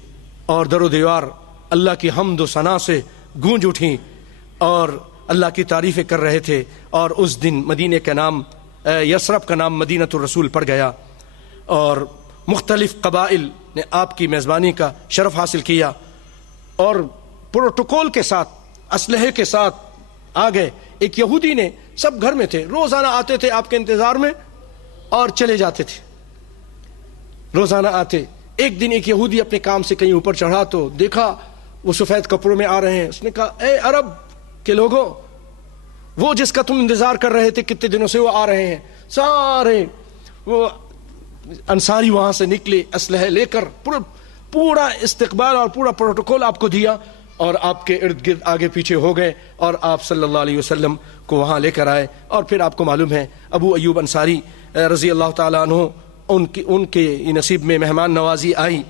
اور در و دیوار اللہ کی حمد و ثنا سے گونج اٹھیں اور اللہ کی تعریفیں کر رہے تھے. اور اس دن مدینے کا نام، یثرب کا نام مدینۃ الرسول پڑ گیا. اور مختلف قبائل نے آپ کی میزبانی کا شرف حاصل کیا اور پروٹوکول کے ساتھ، اسلحے کے ساتھ آ گئے. ایک یہودی نے، سب گھر میں تھے، روزانہ آتے تھے آپ کے انتظار میں اور چلے جاتے تھے. روزانہ آتے. ایک دن ایک یہودی اپنے کام سے کہیں اوپر چڑھا تو دیکھا وہ سفید کپڑوں میں آ رہے ہیں. اس نے کہا اے عرب کے لوگوں، وہ جس کا تم انتظار کر رہے تھے کتنے دنوں سے وہ آ رہے ہیں. سارے وہ انصاری وہاں سے نکلے اسلحے لے کر. پورا استقبال اور پورا پروٹوکول آپ کو دیا اور آپ کے ارد گرد آگے پیچھے ہو گئے اور آپ صلی اللہ علیہ وسلم کو وہاں لے کر آئے. اور پھر آپ کو معلوم ہے ابو ایوب انصاری رضی اللہ تعالیٰ عنہ، ان کے نصیب میں مہمان نوازی آئی.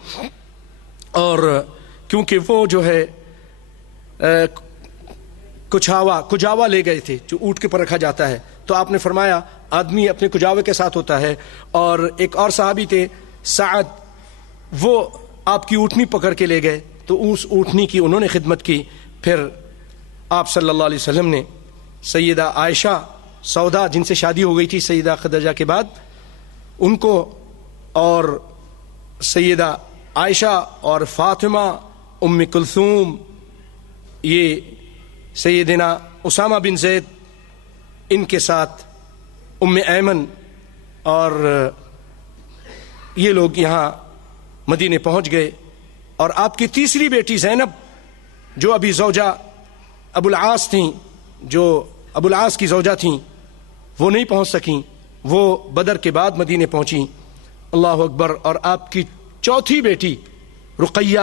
اور کیونکہ وہ جو ہے کجاوا لے گئے تھے جو اونٹ کے پر رکھا جاتا ہے، تو آپ نے فرمایا آدمی اپنے کجاوے کے ساتھ ہوتا ہے. اور ایک اور صحابی تھے سعد، وہ آپ کی اونٹنی پکڑ کے لے گئے تو اس اونٹنی کی انہوں نے خدمت کی. پھر آپ صلی اللہ علیہ وسلم نے سیدہ عائشہ سودا، جن سے شادی ہو گئی تھی سیدہ خدیجہ کے بعد، ان کو، اور سیدہ عائشہ اور فاطمہ، ام کلثوم، یہ سیدنا اسامہ بن زید، ان کے ساتھ ام ایمن، اور یہ لوگ یہاں مدینے پہنچ گئے. اور آپ کی تیسری بیٹی زینب، جو ابھی زوجہ ابو العاص تھیں، جو ابو العاص کی زوجہ تھیں، وہ نہیں پہنچ سکیں. وہ بدر کے بعد مدینے پہنچیں. اللہ اکبر. اور آپ کی چوتھی بیٹی رقیہ،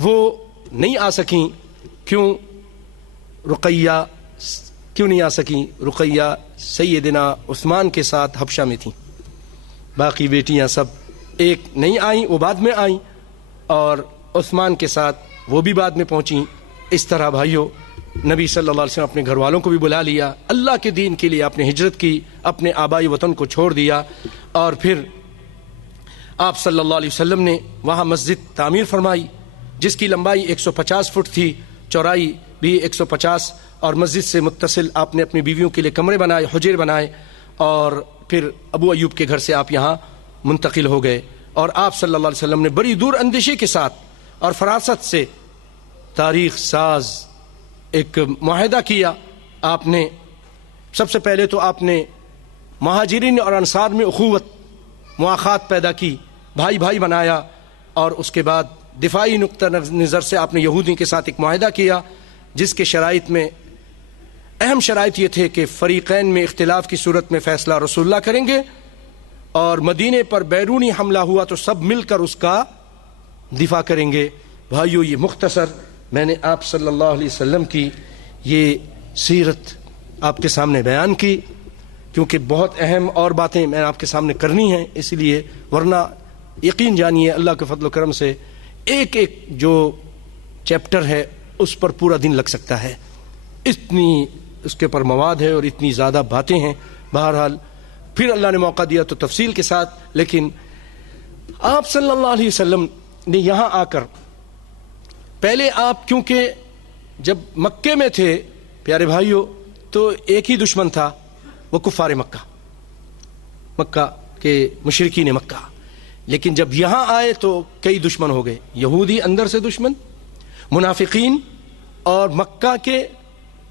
وہ نہیں آ سکیں. کیوں نہیں آ سکیں؟ رقیہ سیدنا عثمان کے ساتھ حبشہ میں تھیں. باقی بیٹیاں سب ایک نہیں آئیں، وہ بعد میں آئیں، اور عثمان کے ساتھ وہ بھی بعد میں پہنچیں. اس طرح بھائیو نبی صلی اللہ علیہ وسلم اپنے گھر والوں کو بھی بلا لیا. اللہ کے دین کے لیے آپ نے ہجرت کی، اپنے آبائی وطن کو چھوڑ دیا. اور پھر آپ صلی اللہ علیہ وسلم نے وہاں مسجد تعمیر فرمائی جس کی لمبائی 150 فٹ تھی، چوڑائی بھی 150، اور مسجد سے متصل آپ نے اپنی بیویوں کے لیے کمرے بنائے، حجرے بنائے، اور پھر ابو ایوب کے گھر سے آپ یہاں منتقل ہو گئے، اور آپ صلی اللہ علیہ وسلم نے بڑی دور اندیشی کے ساتھ اور فراست سے تاریخ ساز ایک معاہدہ کیا۔ آپ نے سب سے پہلے تو آپ نے مہاجرین اور انصار میں اخوت، مواخات پیدا کی، بھائی بھائی بنایا، اور اس کے بعد دفاعی نقطہ نظر سے آپ نے یہودی کے ساتھ ایک معاہدہ کیا جس کے شرائط میں اہم شرائط یہ تھے کہ فریقین میں اختلاف کی صورت میں فیصلہ رسول اللہ کریں گے، اور مدینے پر بیرونی حملہ ہوا تو سب مل کر اس کا دفاع کریں گے۔ بھائیو، یہ مختصر میں نے آپ صلی اللہ علیہ وسلم کی یہ سیرت آپ کے سامنے بیان کی، کیونکہ بہت اہم اور باتیں میں آپ کے سامنے کرنی ہیں، اس لیے ورنہ یقین جانیے اللہ کے فضل و کرم سے ایک ایک جو چیپٹر ہے اس پر پورا دن لگ سکتا ہے، اتنی اس کے پر مواد ہے اور اتنی زیادہ باتیں ہیں۔ بہرحال پھر اللہ نے موقع دیا تو تفصیل کے ساتھ، لیکن آپ صلی اللہ علیہ وسلم نے یہاں آ کر پہلے آپ کیونکہ جب مکے میں تھے پیارے بھائیوں تو ایک ہی دشمن تھا، وہ کفار مکہ، مکہ کے مشرکین مکہ، لیکن جب یہاں آئے تو کئی دشمن ہو گئے، یہودی اندر سے دشمن، منافقین، اور مکہ کے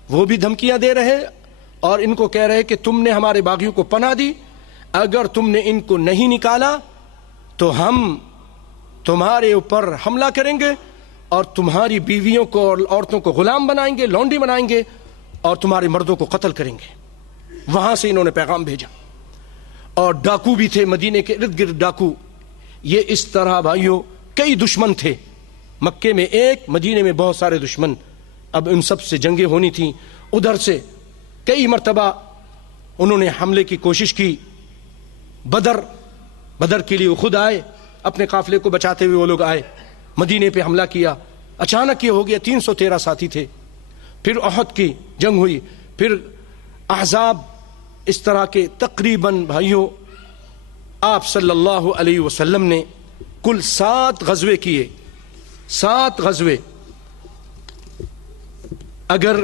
وہ بھی دھمکیاں دے رہے اور ان کو کہہ رہے کہ تم نے ہمارے باغیوں کو پناہ دی، اگر تم نے ان کو نہیں نکالا تو ہم تمہارے اوپر حملہ کریں گے اور تمہاری بیویوں کو اور عورتوں کو غلام بنائیں گے، لونڈی بنائیں گے، اور تمہارے مردوں کو قتل کریں گے۔ وہاں سے انہوں نے پیغام بھیجا، اور ڈاکو بھی تھے مدینے کے ارد گرد ڈاکو۔ یہ اس طرح بھائیوں کئی دشمن تھے، مکے میں ایک، مدینے میں بہت سارے دشمن، اب ان سب سے جنگیں ہونی تھیں۔ ادھر سے کئی مرتبہ انہوں نے حملے کی کوشش کی، بدر کے لیے وہ خود آئے، اپنے قافلے کو بچاتے ہوئے وہ لوگ آئے، مدینے پہ حملہ کیا، اچانک یہ ہو گیا، 313 ساتھی تھے۔ پھر احد کی جنگ ہوئی، پھر احزاب، اس طرح کے تقریباً بھائیوں آپ صلی اللہ علیہ وسلم نے کل 7 غزوے کیے، 7 غزوے۔ اگر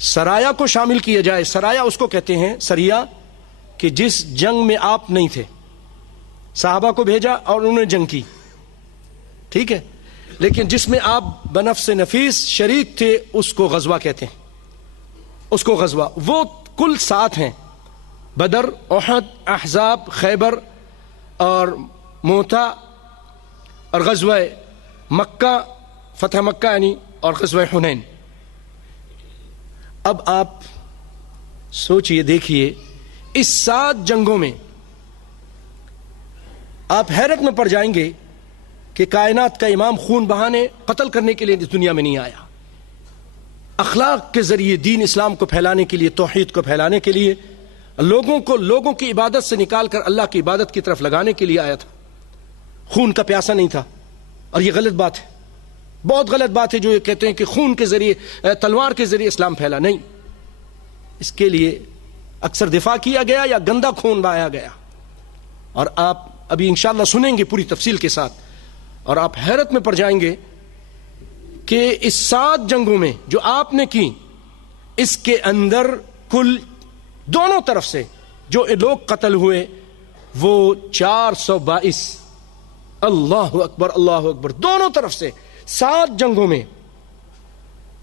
سرایا کو شامل کیا جائے، سرایا اس کو کہتے ہیں، سریا، کہ جس جنگ میں آپ نہیں تھے، صحابہ کو بھیجا اور انہوں نے جنگ کی، ٹھیک ہے، لیکن جس میں آپ بنفس نفیس شریک تھے اس کو غزوہ کہتے ہیں، اس کو غزوہ۔ وہ کل 7 ہیں، بدر، احد، احزاب، خیبر اور موتا اور غزوہ مکہ، فتح مکہ یعنی، اور غزوہ حنین۔ اب آپ سوچئے، دیکھیے اس 7 جنگوں میں آپ حیرت میں پڑ جائیں گے کہ کائنات کا امام خون بہانے قتل کرنے کے لیے اس دنیا میں نہیں آیا، اخلاق کے ذریعے دین اسلام کو پھیلانے کے لیے، توحید کو پھیلانے کے لیے، لوگوں کی عبادت سے نکال کر اللہ کی عبادت کی طرف لگانے کے لیے آیا تھا۔ خون کا پیاسا نہیں تھا، اور یہ غلط بات ہے، بہت غلط بات ہے جو یہ کہتے ہیں کہ خون کے ذریعے، تلوار کے ذریعے اسلام پھیلا، نہیں، اس کے لیے اکثر دفاع کیا گیا یا گندا خون بہایا گیا، اور آپ ابھی انشاءاللہ سنیں گے پوری تفصیل کے ساتھ، اور آپ حیرت میں پڑ جائیں گے کہ اس 7 جنگوں میں جو آپ نے کی، اس کے اندر کل دونوں طرف سے جو لوگ قتل ہوئے وہ 422، اللہ اکبر اللہ اکبر، دونوں طرف سے 7 جنگوں میں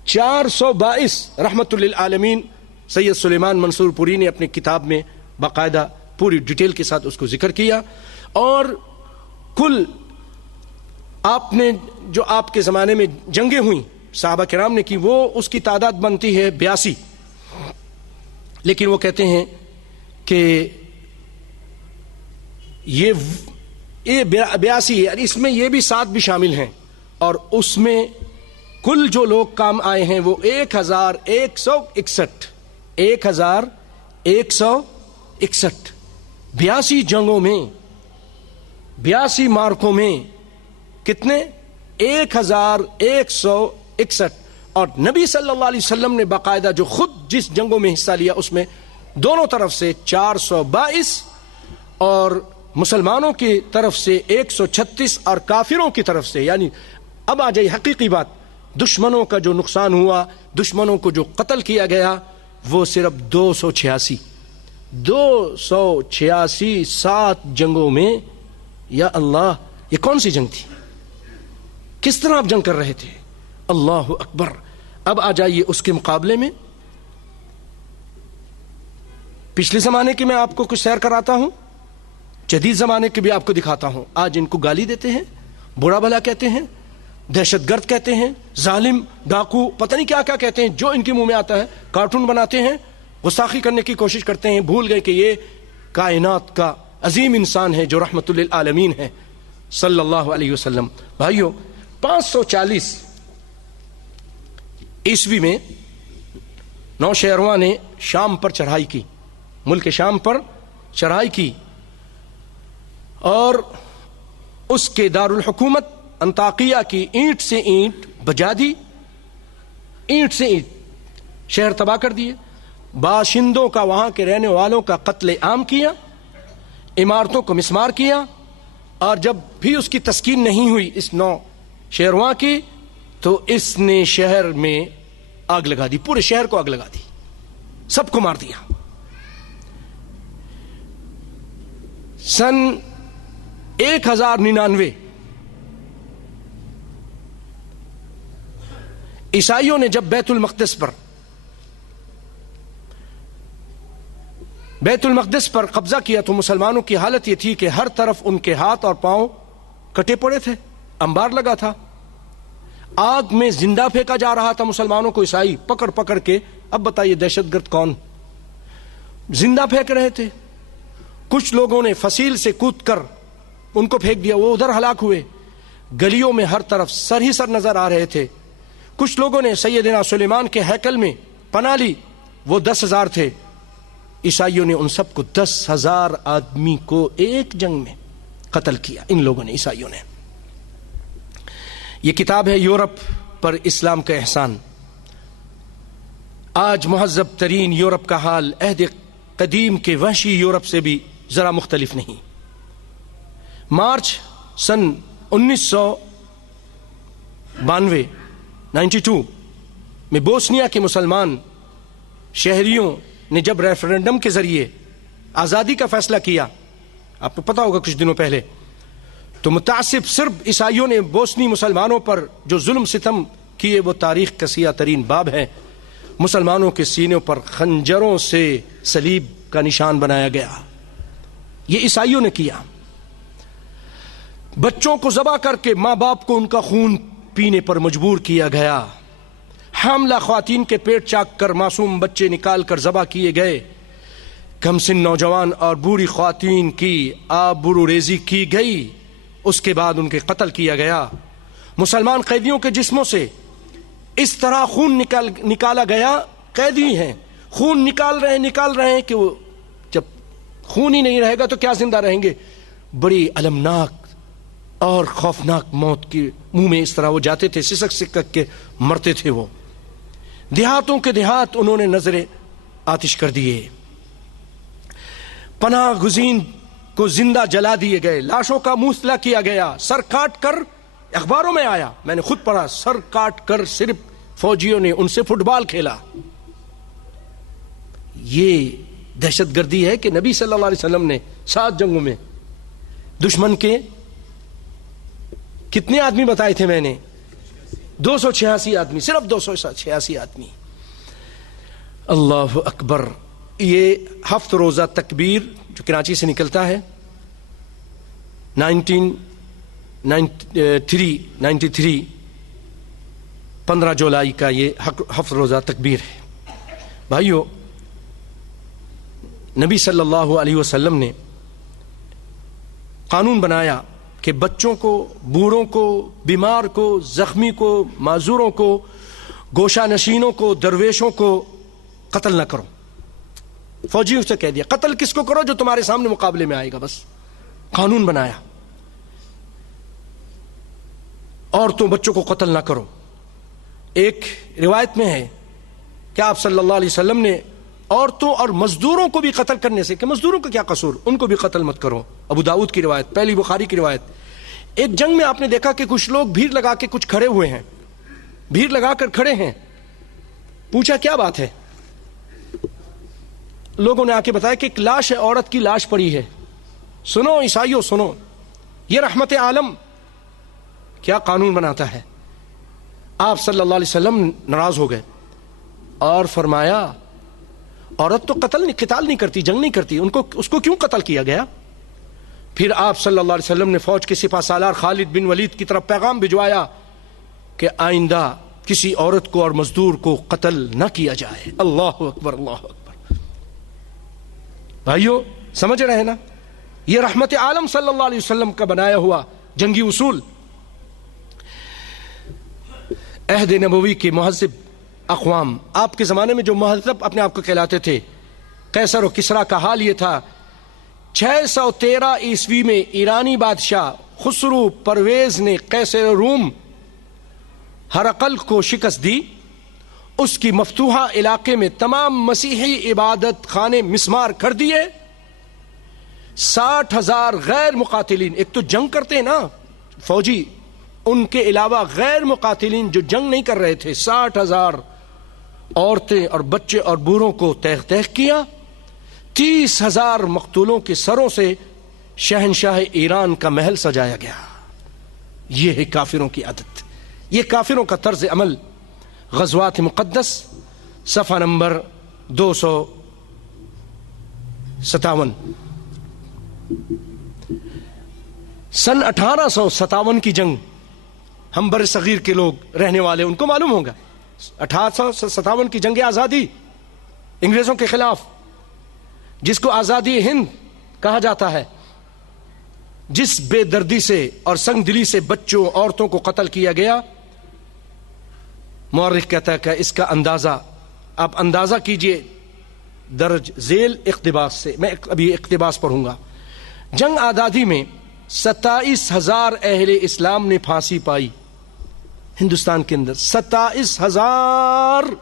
422۔ رحمت للعالمین سید سلیمان منصور پوری نے اپنی کتاب میں باقاعدہ پوری ڈیٹیل کے ساتھ اس کو ذکر کیا، اور کل آپ نے جو آپ کے زمانے میں جنگیں ہوئیں صحابہ کرام نے کی، وہ اس کی تعداد بنتی ہے 82، لیکن وہ کہتے ہیں کہ یہ 82 ہے، اس میں یہ بھی 7 بھی شامل ہیں، اور اس میں کل جو لوگ کام آئے ہیں وہ 1161، 1161 82 جنگوں میں، 82 مارکوں میں کتنے؟ 1161۔ اور نبی صلی اللہ علیہ وسلم نے باقاعدہ جو خود جس جنگوں میں حصہ لیا اس میں دونوں طرف سے 422 اور مسلمانوں کی طرف سے 136 اور کافروں کی طرف سے. یعنی اب آ جائے حقیقی بات, دشمنوں کا جو نقصان ہوا, دشمنوں کو جو قتل کیا گیا, وہ صرف 286. 286 7 جنگوں میں. یا اللہ, یہ کون سی جنگ تھی؟ کس طرح آپ جنگ کر رہے تھے؟ اللہ اکبر. اب آ جائیے اس کے مقابلے میں پچھلے زمانے کی میں آپ کو کچھ سیر کراتا ہوں, جدید زمانے کے بھی آپ کو دکھاتا ہوں. آج ان کو گالی دیتے ہیں, برا بھلا کہتے ہیں, دہشت گرد کہتے ہیں, ظالم, ڈاکو, پتہ نہیں کیا کیا کہتے ہیں. جو ان کے منہ میں آتا ہے کارٹون بناتے ہیں, گستاخی کرنے کی کوشش کرتے ہیں. بھول گئے کہ یہ کائنات کا عظیم انسان ہے جو رحمت للعالمین ہے صلی اللہ علیہ وسلم. بھائیو, 540 عیسوی میں نوشہرواں نے شام پر چڑھائی کی, ملک شام پر چڑھائی کی, اور اس کے دارالحکومت انطاکیہ کی اینٹ سے اینٹ بجا دی, اینٹ سے اینٹ شہر تباہ کر دیے. باشندوں کا, وہاں کے رہنے والوں کا قتل عام کیا, عمارتوں کو مسمار کیا. اور جب بھی اس کی تسکین نہیں ہوئی اس نوشہرواں کی, تو اس نے شہر میں آگ لگا دی, پورے شہر کو آگ لگا دی, سب کو مار دیا. سن 1099 عیسائیوں نے جب بیت المقدس پر قبضہ کیا تو مسلمانوں کی حالت یہ تھی کہ ہر طرف ان کے ہاتھ اور پاؤں کٹے پڑے تھے, انبار لگا تھا, آگ میں زندہ پھینکا جا رہا تھا مسلمانوں کو عیسائی پکڑ پکڑ کے. اب بتائیے دہشت گرد کون؟ زندہ پھینک رہے تھے. کچھ لوگوں نے فصیل سے کود کر ان کو پھینک دیا, وہ ادھر ہلاک ہوئے. گلیوں میں ہر طرف سر ہی سر نظر آ رہے تھے. کچھ لوگوں نے سیدنا سلیمان کے ہیکل میں پناہ لی, وہ 10,000 تھے. عیسائیوں نے ان سب کو 10,000 آدمی کو ایک جنگ میں قتل کیا, ان لوگوں نے, عیسائیوں نے. یہ کتاب ہے یورپ پر اسلام کا احسان. آج مہذب ترین یورپ کا حال عہد قدیم کے وحشی یورپ سے بھی ذرا مختلف نہیں. مارچ سن 1992 میں بوسنیا کے مسلمان شہریوں نے جب ریفرنڈم کے ذریعے آزادی کا فیصلہ کیا, آپ کو پتا ہوگا کچھ دنوں پہلے, تو متعصب صرف عیسائیوں نے بوسنی مسلمانوں پر جو ظلم ستم کیے وہ تاریخ کا سیاہ ترین باب ہے. مسلمانوں کے سینوں پر خنجروں سے صلیب کا نشان بنایا گیا, یہ عیسائیوں نے کیا. بچوں کو ذبح کر کے ماں باپ کو ان کا خون پینے پر مجبور کیا گیا. حاملہ خواتین کے پیٹ چاک کر معصوم بچے نکال کر ذبح کیے گئے. کم سن نوجوان اور بوڑھی خواتین کی آبرو ریزی کی گئی, اس کے بعد ان کے قتل کیا گیا. مسلمان قیدیوں کے جسموں سے اس طرح خون نکالا گیا, قیدی ہیں خون نکال رہے ہیں کہ وہ جب خون ہی نہیں رہے گا تو کیا زندہ رہیں گے. بڑی المناک اور خوفناک موت کے منہ میں اس طرح وہ جاتے تھے, سسک سکک کے مرتے تھے. وہ دیہاتوں کے دیہات انہوں نے نظریں آتش کر دیے. پناہ گزین کو زندہ جلا دیے گئے, لاشوں کا مصلح کیا گیا, سر کاٹ کر, اخباروں میں آیا, میں نے خود پڑھا, سر کاٹ کر صرف فوجیوں نے ان سے فٹ بال کھیلا. یہ دہشت گردی ہے کہ نبی صلی اللہ علیہ وسلم نے 7 جنگوں میں دشمن کے کتنے آدمی بتائے تھے؟ میں نے 286 آدمی, صرف 286 آدمی. اللہ اکبر. یہ 7 روزہ تکبیر جو کراچی سے نکلتا ہے 1993 15 جولائی کا, یہ 7 روزہ تکبیر ہے. بھائیو, نبی صلی اللہ علیہ وسلم نے قانون بنایا کہ بچوں کو, بوڑھوں کو, بیمار کو, زخمی کو, معذوروں کو, گوشہ نشینوں کو, درویشوں کو قتل نہ کرو. فوجیوں سے کہہ دیا قتل کس کو کرو؟ جو تمہارے سامنے مقابلے میں آئے گا. بس قانون بنایا. عورتوں بچوں کو قتل نہ کرو. ایک روایت میں ہے کہ آپ صلی اللہ علیہ وسلم نے عورتوں اور مزدوروں کو بھی قتل کرنے سے کہ مزدوروں کا کیا قصور، ان کو بھی قتل مت کرو. ابو داؤد کی روایت، پہلی بخاری کی روایت. ایک جنگ میں آپ نے دیکھا کہ کچھ لوگ بھیڑ لگا کے کچھ کھڑے ہوئے ہیں، بھیڑ لگا کر کھڑے ہیں. پوچھا کیا بات ہے؟ لوگوں نے آ کے بتایا کہ ایک لاش ہے، عورت کی لاش پڑی ہے. سنو عیسائیوں سنو، یہ رحمت عالم کیا قانون بناتا ہے. آپ صلی اللہ علیہ وسلم ناراض ہو گئے اور فرمایا عورت تو قتال نہیں کرتی، جنگ نہیں کرتی، اس کو کیوں قتل کیا گیا؟ پھر آپ صلی اللہ علیہ وسلم نے فوج کے سپہ سالار خالد بن ولید کی طرف پیغام بھجوایا کہ آئندہ کسی عورت کو اور مزدور کو قتل نہ کیا جائے. اللہ اکبر اللہ اکبر. بھائیو سمجھ رہے ہیں نا، یہ رحمت عالم صلی اللہ علیہ وسلم کا بنایا ہوا جنگی اصول. عہد نبوی کے مہذب اقوام، آپ کے زمانے میں جو مہذب اپنے آپ کو کہلاتے تھے، قیصر و کسریٰ کا حال یہ تھا. 613 عیسوی میں ایرانی بادشاہ خسرو پرویز نے قیصر روم ہرقل کو شکست دی. اس کی مفتوحہ علاقے میں تمام مسیحی عبادت خانے مسمار کر دیے. 60,000 غیر مقاتلین، ایک تو جنگ کرتے ہیں نا فوجی، ان کے علاوہ غیر مقاتلین جو جنگ نہیں کر رہے تھے، 60,000 عورتیں اور بچے اور بوڑھوں کو تیغ تیغ کیا. 30,000 مقتولوں کے سروں سے شہنشاہ ایران کا محل سجایا گیا. یہ ہے کافروں کی عادت، یہ کافروں کا طرز عمل. غزوات مقدس صفحہ نمبر 257. سن 1857 کی جنگ، ہم بر صغیر کے لوگ رہنے والے ان کو معلوم ہوگا. 1857 کی جنگ آزادی انگریزوں کے خلاف، جس کو آزادی ہند کہا جاتا ہے، جس بے دردی سے اور سنگ دلی سے بچوں عورتوں کو قتل کیا گیا. مورخ کہتا ہے کہ اس کا اندازہ آپ اندازہ کیجئے درج ذیل اقتباس سے. میں ابھی اقتباس پڑھوں گا. جنگ آزادی میں 27,000 اہل اسلام نے پھانسی پائی ہندوستان کے اندر. 27,000،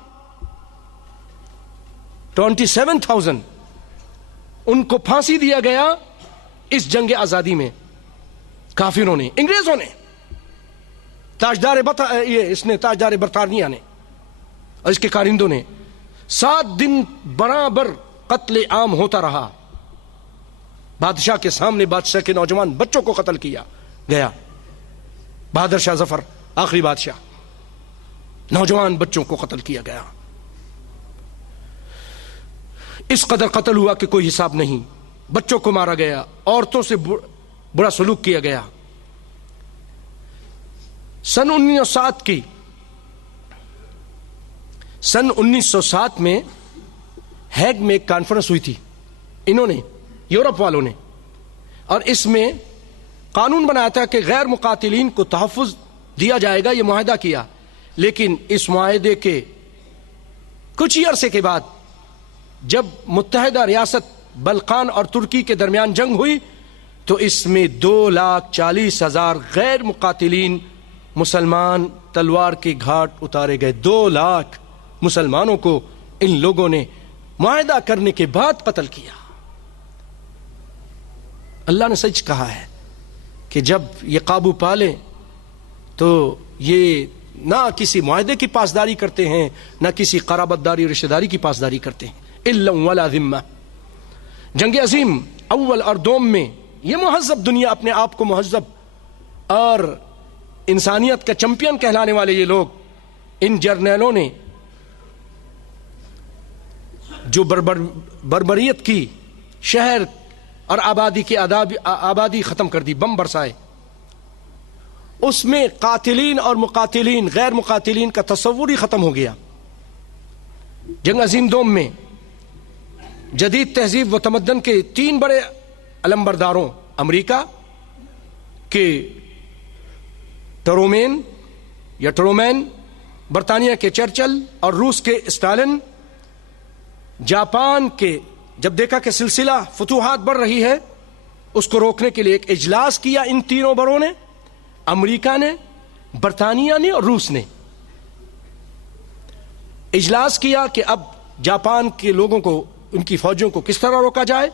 27,000 ان کو پھانسی دیا گیا اس جنگ آزادی میں. کافروں نے، انگریزوں نے، تاجدار برطانیہ نے اور اس کے کارندوں نے 7 دن برابر قتل عام ہوتا رہا. بادشاہ کے سامنے بادشاہ کے نوجوان بچوں کو قتل کیا گیا. بہادر شاہ ظفر آخری بادشاہ، نوجوان بچوں کو قتل کیا گیا. اس قدر قتل ہوا کہ کوئی حساب نہیں. بچوں کو مارا گیا، عورتوں سے برا سلوک کیا گیا. سن 1907 میں ہیگ میں ایک کانفرنس ہوئی تھی، انہوں نے، یورپ والوں نے، اور اس میں قانون بنایا تھا کہ غیر مقاتلین کو تحفظ دیا جائے گا. یہ معاہدہ کیا، لیکن اس معاہدے کے کچھ ہی عرصے کے بعد جب متحدہ ریاست بلقان اور ترکی کے درمیان جنگ ہوئی تو اس میں 2,40,000 غیر مقاتلین مسلمان تلوار کے گھاٹ اتارے گئے. 2,00,000 مسلمانوں کو ان لوگوں نے معاہدہ کرنے کے بعد قتل کیا. اللہ نے سچ کہا ہے کہ جب یہ قابو پالے تو یہ نہ کسی معاہدے کی پاسداری کرتے ہیں، نہ کسی قرابت داری رشتہ داری کی پاسداری کرتے ہیں. الا ولا ذمہ. جنگ عظیم اول اور دوم میں یہ مہذب دنیا، اپنے آپ کو مہذب اور انسانیت کا چیمپئن کہلانے والے یہ لوگ، ان جرنیلوں نے جو بربریت کی، شہر اور آبادی کی آبادی ختم کر دی، بم برسائے. اس میں قاتلین اور مقاتلین، غیر مقاتلین کا تصور ہی ختم ہو گیا. جنگ عظیم دوم میں جدید تہذیب و تمدن کے 3 بڑے علمبرداروں، امریکہ کے ٹرومین، برطانیہ کے چرچل اور روس کے اسٹالن، جاپان کے، جب دیکھا کہ سلسلہ فتوحات بڑھ رہی ہے اس کو روکنے کے لیے ایک اجلاس کیا. ان تینوں بڑوں نے، امریکہ نے، برطانیہ نے اور روس نے اجلاس کیا کہ اب جاپان کے لوگوں کو، ان کی فوجوں کو کس طرح روکا جائے۔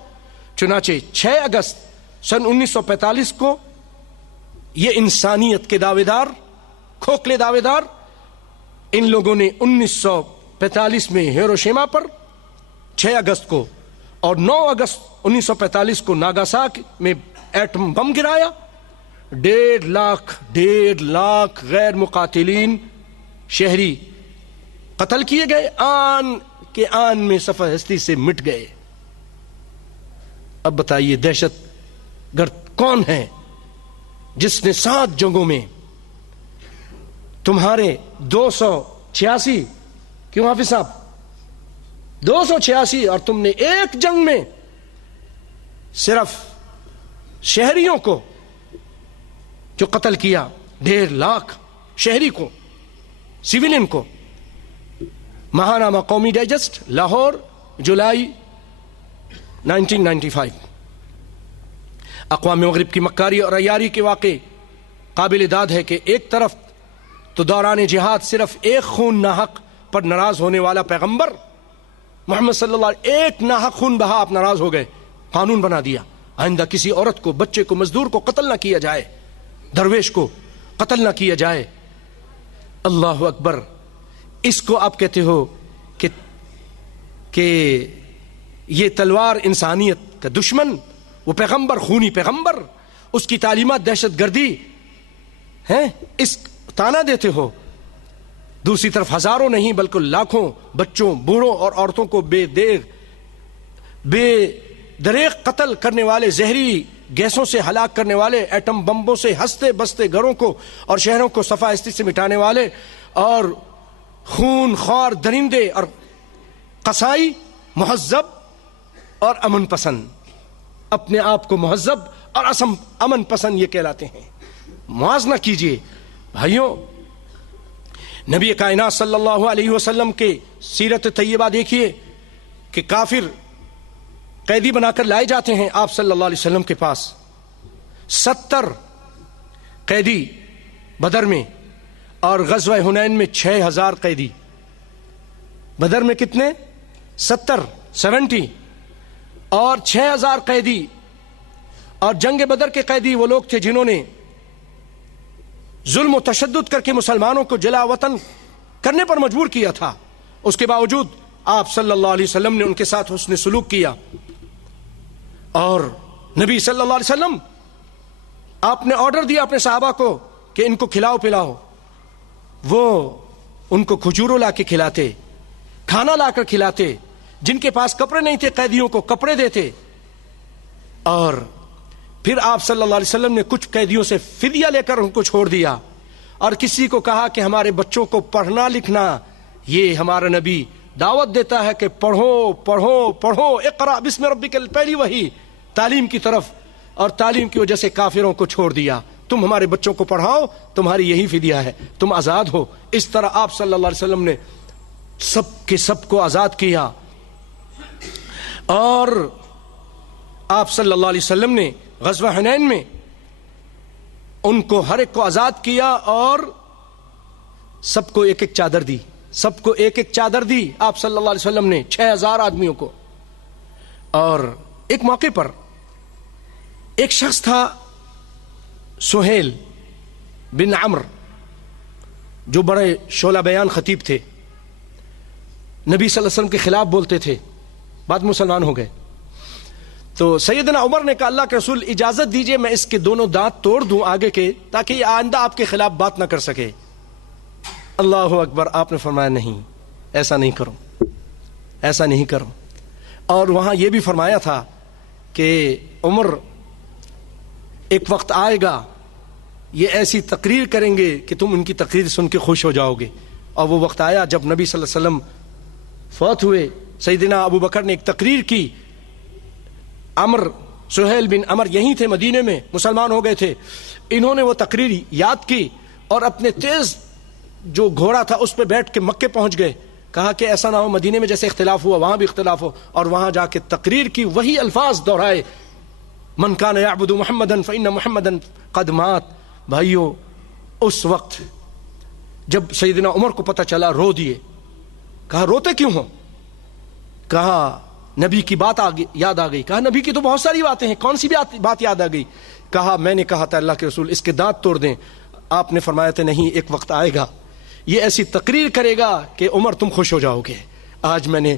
چنانچہ 6 اگست سن 1945 کو یہ انسانیت کے دعوے دار، کھوکھلے دعوے دار، ان لوگوں نے 1945 میں ہیروشیما پر 6 اگست کو اور 9 اگست 1945 کو ناگاساکی میں ایٹم بم گرایا۔ 1.5 لاکھ غیر مقاتلین شہری قتل کیے گئے، آن کے آن میں صفحہ ہستی سے مٹ گئے۔ اب بتائیے دہشت گرد کون ہے جس نے 7 جنگوں میں تمہارے 286، کیوں حافظ صاحب 286، اور تم نے ایک جنگ میں صرف شہریوں کو جو قتل کیا، 1.5 لاکھ شہری کو، سیویلین کو۔ ماہنامہ قومی ڈائجسٹ، لاہور، جولائی 1995۔ اقوام مغرب کی مکاری اور عیاری کے واقع قابل داد ہے کہ ایک طرف تو دوران جہاد صرف ایک خون ناحق پر ناراض ہونے والا پیغمبر محمد صلی اللہ علیہ وسلم ایک ناحق خون بہا آپ ناراض ہو گئے، قانون بنا دیا آئندہ کسی عورت کو، بچے کو، مزدور کو قتل نہ کیا جائے، درویش کو قتل نہ کیا جائے۔ اللہ اکبر! اس کو آپ کہتے ہو کہ یہ تلوار انسانیت کا دشمن، وہ پیغمبر، خونی پیغمبر، اس کی تعلیمات دہشت گردی ہیں، اس تانا دیتے ہو۔ دوسری طرف ہزاروں نہیں بلکہ لاکھوں بچوں، بوڑھوں اور عورتوں کو بے دریغ قتل کرنے والے، زہری گیسوں سے ہلاک کرنے والے، ایٹم بمبوں سے ہنستے بستے گھروں کو اور شہروں کو صفحہ ہستی سے مٹانے والے، اور خون خوار درندے اور قصائی، مہذب اور امن پسند، اپنے آپ کو مہذب اور امن پسند یہ کہلاتے ہیں۔ موازنہ کیجئے بھائیوں، نبی کائنات صلی اللہ علیہ وسلم کے سیرت طیبہ دیکھیے کہ کافر قیدی بنا کر لائے جاتے ہیں آپ صلی اللہ علیہ وسلم کے پاس۔ 70 قیدی بدر میں، اور غزوہ حنین میں 6000 قیدی۔ بدر میں کتنے؟ 70 اور 6000 قیدی۔ اور جنگ بدر کے قیدی وہ لوگ تھے جنہوں نے ظلم و تشدد کر کے مسلمانوں کو جلا وطن کرنے پر مجبور کیا تھا، اس کے باوجود آپ صلی اللہ علیہ وسلم نے ان کے ساتھ حسن سلوک کیا، اور نبی صلی اللہ علیہ وسلم آپ نے آرڈر دیا اپنے صحابہ کو کہ ان کو کھلاؤ پلاؤ۔ وہ ان کو کھجوروں لا کے کھلاتے، کھانا لا کر کھلاتے، جن کے پاس کپڑے نہیں تھے قیدیوں کو کپڑے دیتے۔ اور پھر آپ صلی اللہ علیہ وسلم نے کچھ قیدیوں سے فدیہ لے کر ان کو چھوڑ دیا، اور کسی کو کہا کہ ہمارے بچوں کو پڑھنا لکھنا، یہ ہمارا نبی دعوت دیتا ہے کہ پڑھو پڑھو پڑھو، اقرا بسم ربک، پہلی وہی تعلیم کی طرف، اور تعلیم کی وجہ سے کافروں کو چھوڑ دیا۔ تم ہمارے بچوں کو پڑھاؤ، تمہاری یہی فدیہ ہے، تم آزاد ہو۔ اس طرح آپ صلی اللہ علیہ وسلم نے سب کے سب کو آزاد کیا، اور آپ صلی اللہ علیہ وسلم نے غزوہ حنین میں ان کو ہر ایک کو آزاد کیا، اور سب کو ایک ایک چادر دی، سب کو ایک ایک چادر دی آپ صلی اللہ علیہ وسلم نے 6000 آدمیوں کو۔ اور ایک موقع پر ایک شخص تھا سہیل بن عمرو، جو بڑے شعلہ بیان خطیب تھے، نبی صلی اللہ علیہ وسلم کے خلاف بولتے تھے، بعد مسلمان ہو گئے۔ تو سیدنا عمر نے کہا اللہ کے رسول اجازت دیجئے میں اس کے دونوں دانت توڑ دوں آگے کے، تاکہ یہ آئندہ آپ کے خلاف بات نہ کر سکے۔ اللہ اکبر! آپ نے فرمایا نہیں، ایسا نہیں کرو، ایسا نہیں کرو۔ اور وہاں یہ بھی فرمایا تھا کہ عمر ایک وقت آئے گا یہ ایسی تقریر کریں گے کہ تم ان کی تقریر سن کے خوش ہو جاؤ گے۔ اور وہ وقت آیا جب نبی صلی اللہ علیہ وسلم فوت ہوئے، سیدنا ابو بکر نے ایک تقریر کی، سہیل بن عمرو یہیں تھے، مدینے میں مسلمان ہو گئے تھے، انہوں نے وہ تقریر یاد کی اور اپنے تیز جو گھوڑا تھا اس پہ بیٹھ کے مکے پہنچ گئے، کہا کہ ایسا نہ ہو مدینے میں جیسے اختلاف ہوا وہاں بھی اختلاف ہو، اور وہاں جا کے تقریر کی، وہی الفاظ دہرائے، من کان یعبد محمدا فإن محمدا قد مات۔ بھائیو، اس وقت جب سیدنا عمر کو پتہ چلا رو دیے، کہا روتے کیوں ہو؟ کہا نبی کی بات یاد آ گئی. کہا نبی کی تو بہت ساری باتیں ہیں, کون سی بات یاد آ گئی؟ کہا میں نے کہا تھا اللہ کے رسول اس کے دانت توڑ دیں. آپ نے فرمایا تھا نہیں, ایک وقت آئے گا یہ ایسی تقریر کرے گا کہ عمر تم خوش ہو جاؤ گے. آج میں نے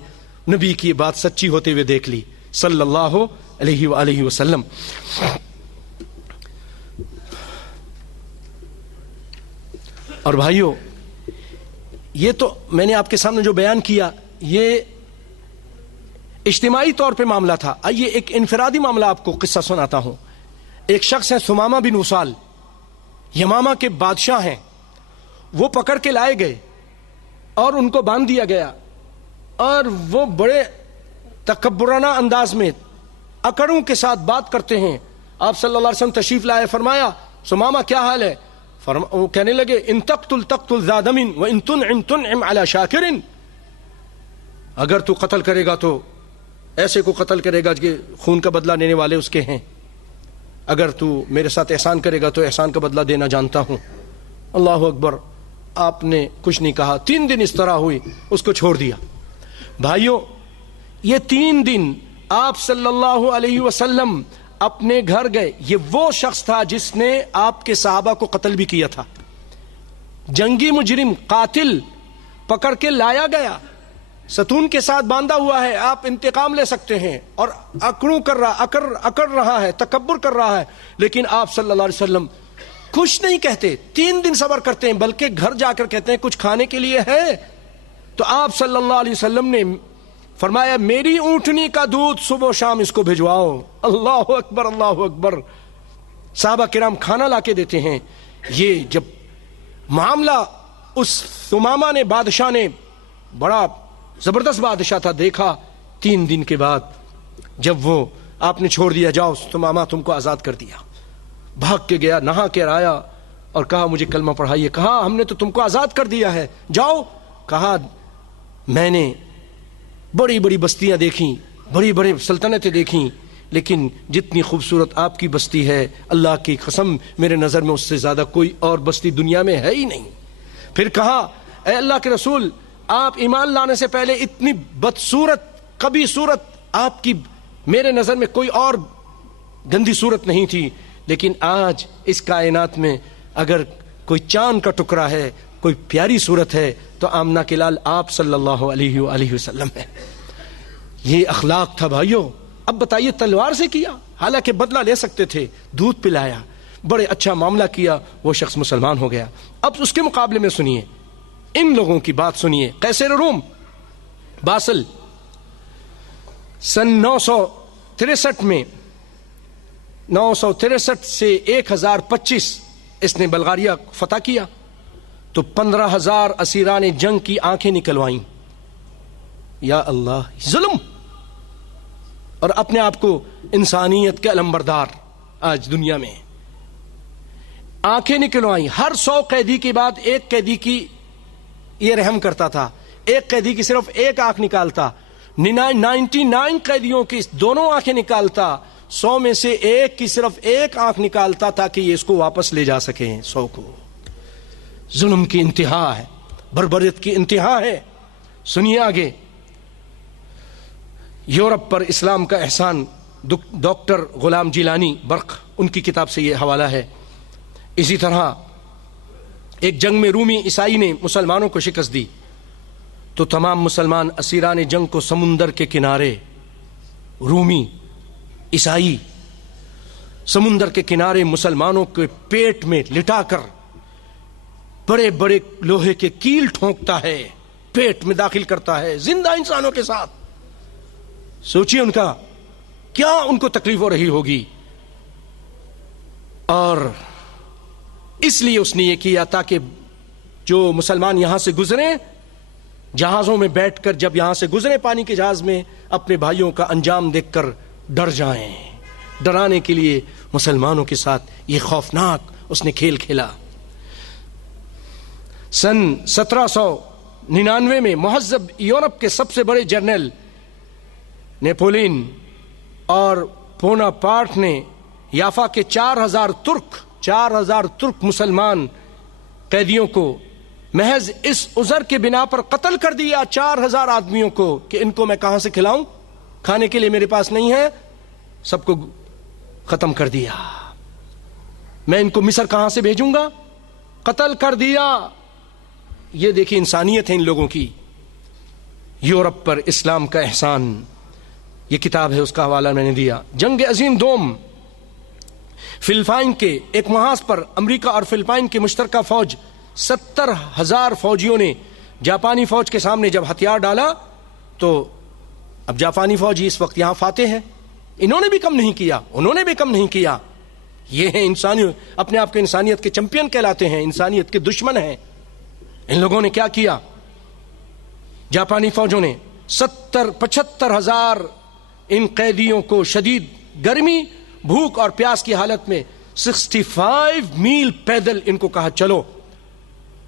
نبی کی بات سچی ہوتے ہوئے دیکھ لی صلی اللہ علیہ وآلہ وسلم. اور بھائیو, یہ تو میں نے آپ کے سامنے جو بیان کیا یہ اجتماعی طور پہ معاملہ تھا. آئیے ایک انفرادی معاملہ آپ کو قصہ سناتا ہوں. ایک شخص ہے ثمامہ بن اسال, یمامہ کے بادشاہ ہیں. وہ پکڑ کے لائے گئے اور ان کو باندھ دیا گیا, اور وہ بڑے تکبرانہ انداز میں اکڑوں کے ساتھ بات کرتے ہیں. آپ صلی اللہ علیہ وسلم تشریف لائے, فرمایا ثمامہ کیا حال ہے؟ وہ کہنے لگے ان تقتل ذا دم وان تنعم علی شاکر, اگر تو قتل کرے گا تو ایسے کو قتل کرے گا کہ خون کا بدلہ لینے والے اس کے ہیں, اگر تو میرے ساتھ احسان کرے گا تو احسان کا بدلہ دینا جانتا ہوں. اللہ اکبر. آپ نے کچھ نہیں کہا. 3 دن اس طرح ہوئی, اس کو چھوڑ دیا. بھائیوں, یہ 3 دن آپ صلی اللہ علیہ وسلم اپنے گھر گئے. یہ وہ شخص تھا جس نے آپ کے صحابہ کو قتل بھی کیا تھا. جنگی مجرم قاتل پکڑ کے لایا گیا, ستون کے ساتھ باندھا ہوا ہے, آپ انتقام لے سکتے ہیں, اور اکڑ رہا ہے, تکبر کر رہا ہے, لیکن آپ صلی اللہ علیہ وسلم کچھ نہیں کہتے. 3 دن صبر کرتے ہیں, بلکہ گھر جا کر کہتے ہیں کچھ کھانے کے لیے ہے؟ تو آپ صلی اللہ علیہ وسلم نے فرمایا میری اونٹنی کا دودھ صبح و شام اس کو بھجواؤ. اللہ اکبر, اللہ اکبر. صحابہ کرام کھانا لا کے دیتے ہیں. یہ جب معاملہ اس ثمامہ نے, بادشاہ نے, بڑا زبردست بادشاہ تھا, دیکھا 3 دن کے بعد جب وہ آپ نے چھوڑ دیا, جاؤ ثمامہ تم کو آزاد کر دیا, بھاگ کے گیا, نہا کے آیا اور کہا مجھے کلمہ پڑھائیے. کہا ہم نے تو تم کو آزاد کر دیا ہے, جاؤ. کہا میں نے بڑی بڑی بستیاں دیکھیں, بڑی بڑی سلطنتیں دیکھیں, لیکن جتنی خوبصورت آپ کی بستی ہے, اللہ کی قسم میرے نظر میں اس سے زیادہ کوئی اور بستی دنیا میں ہے ہی نہیں. پھر کہا اے اللہ کے رسول, آپ ایمان لانے سے پہلے اتنی بدصورت کبھی صورت آپ کی میرے نظر میں کوئی اور گندی صورت نہیں تھی, لیکن آج اس کائنات میں اگر کوئی چاند کا ٹکڑا ہے, کوئی پیاری صورت ہے, تو آمنہ کے لال آپ صلی اللہ علیہ وآلہ وسلم ہے. یہ اخلاق تھا بھائیوں. اب بتائیے تلوار سے کیا, حالانکہ بدلہ لے سکتے تھے, دودھ پلایا, بڑے اچھا معاملہ کیا, وہ شخص مسلمان ہو گیا. اب اس کے مقابلے میں سنیے ان لوگوں کی بات سنیے. قیصر روم باسل سن 963 میں 963 سے 1025 اس نے بلغاریہ فتح کیا, تو 15,000 اسیران جنگ کی آنکھیں نکلوائیں. یا اللہ, ظلم. اور اپنے آپ کو انسانیت کے علمبردار آج دنیا میں آنکھیں نکلوائیں. ہر 100 قیدی کے بعد ایک قیدی کی یہ رحم کرتا تھا, ایک قیدی کی صرف ایک آنکھ نکالتا, 99 قیدیوں کی دونوں آنکھیں نکالتا, 100 میں سے ایک کی صرف ایک آنکھ نکالتا تاکہ یہ اس کو واپس لے جا سکیں 100 کو. ظلم کی انتہا ہے, بربریت کی انتہا ہے. سنیے آگے. یورپ پر اسلام کا احسان, ڈاکٹر غلام جیلانی برق, ان کی کتاب سے یہ حوالہ ہے. اسی طرح ایک جنگ میں رومی عیسائی نے مسلمانوں کو شکست دی, تو تمام مسلمان اسیران جنگ کو سمندر کے کنارے, رومی عیسائی سمندر کے کنارے مسلمانوں کے پیٹ میں لٹا کر بڑے بڑے لوہے کے کیل ٹھونکتا ہے, پیٹ میں داخل کرتا ہے زندہ انسانوں کے ساتھ. سوچئے ان کا کیا ان کو تکلیف ہو رہی ہوگی. اور اس لیے اس نے یہ کیا تاکہ جو مسلمان یہاں سے گزریں, جہازوں میں بیٹھ کر جب یہاں سے گزرے پانی کے جہاز میں, اپنے بھائیوں کا انجام دیکھ کر ڈر جائیں. ڈرانے کے لیے مسلمانوں کے ساتھ یہ خوفناک اس نے کھیل کھیلا. سن 1799 میں مہذب یورپ کے سب سے بڑے جرنل نیپولین اور پونا پارٹ نے یافا کے 4,000 ترک مسلمان قیدیوں کو محض اس عذر کے بنا پر قتل کر دیا 4000 آدمیوں کو کہ ان کو میں کہاں سے کھلاؤں، کھانے کے لیے میرے پاس نہیں ہے، سب کو ختم کر دیا، میں ان کو مصر کہاں سے بھیجوں گا، قتل کر دیا۔ یہ دیکھیں انسانیت ہے ان لوگوں کی۔ یورپ پر اسلام کا احسان، یہ کتاب ہے، اس کا حوالہ میں نے دیا۔ جنگ عظیم دوم، فلپائن کے ایک محاذ پر امریکہ اور فلپائن کی مشترکہ فوج 70,000 فوجیوں نے جاپانی فوج کے سامنے جب ہتھیار ڈالا تو اب جاپانی فوج اس وقت یہاں فاتح ہے، انہوں نے بھی کم نہیں کیا، انہوں نے بھی کم نہیں کیا۔ یہ ہیں انسانیت، اپنے آپ کو انسانیت کے چیمپئن کہلاتے ہیں، انسانیت کے دشمن ہیں۔ ان لوگوں نے کیا کیا؟ جاپانی فوجوں نے 75,000 ان قیدیوں کو شدید گرمی، بھوک اور پیاس کی حالت میں 65 میل پیدل ان کو کہا چلو،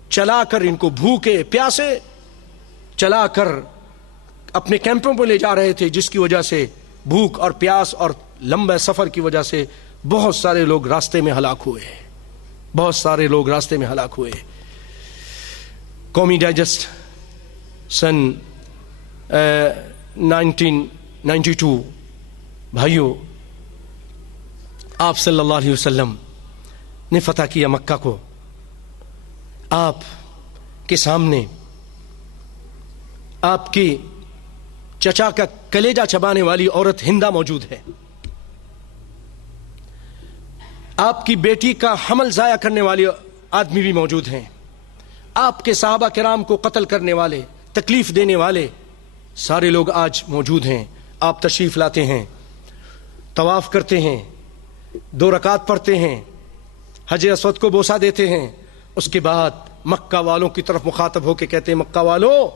چلا کر ان کو بھوکے پیاسے چلا کر اپنے کیمپوں پہ لے جا رہے تھے، جس کی وجہ سے بھوک اور پیاس اور لمبے سفر کی وجہ سے بہت سارے لوگ راستے میں ہلاک ہوئے، بہت سارے لوگ راستے میں ہلاک ہوئے۔ قومی ڈائجسٹ سن 1992 بھائیوں، آپ صلی اللہ علیہ وسلم نے فتح کیا مکہ کو۔ آپ کے سامنے آپ کی چچا کا کلیجہ چبانے والی عورت ہندا موجود ہے، آپ کی بیٹی کا حمل ضائع کرنے والے آدمی بھی موجود ہیں، آپ کے صحابہ کرام کو قتل کرنے والے، تکلیف دینے والے سارے لوگ آج موجود ہیں۔ آپ تشریف لاتے ہیں، طواف کرتے ہیں، 2 رکعت پڑھتے ہیں، حجر اسود کو بوسہ دیتے ہیں، اس کے بعد مکہ والوں کی طرف مخاطب ہو کے کہتے ہیں مکہ والوں،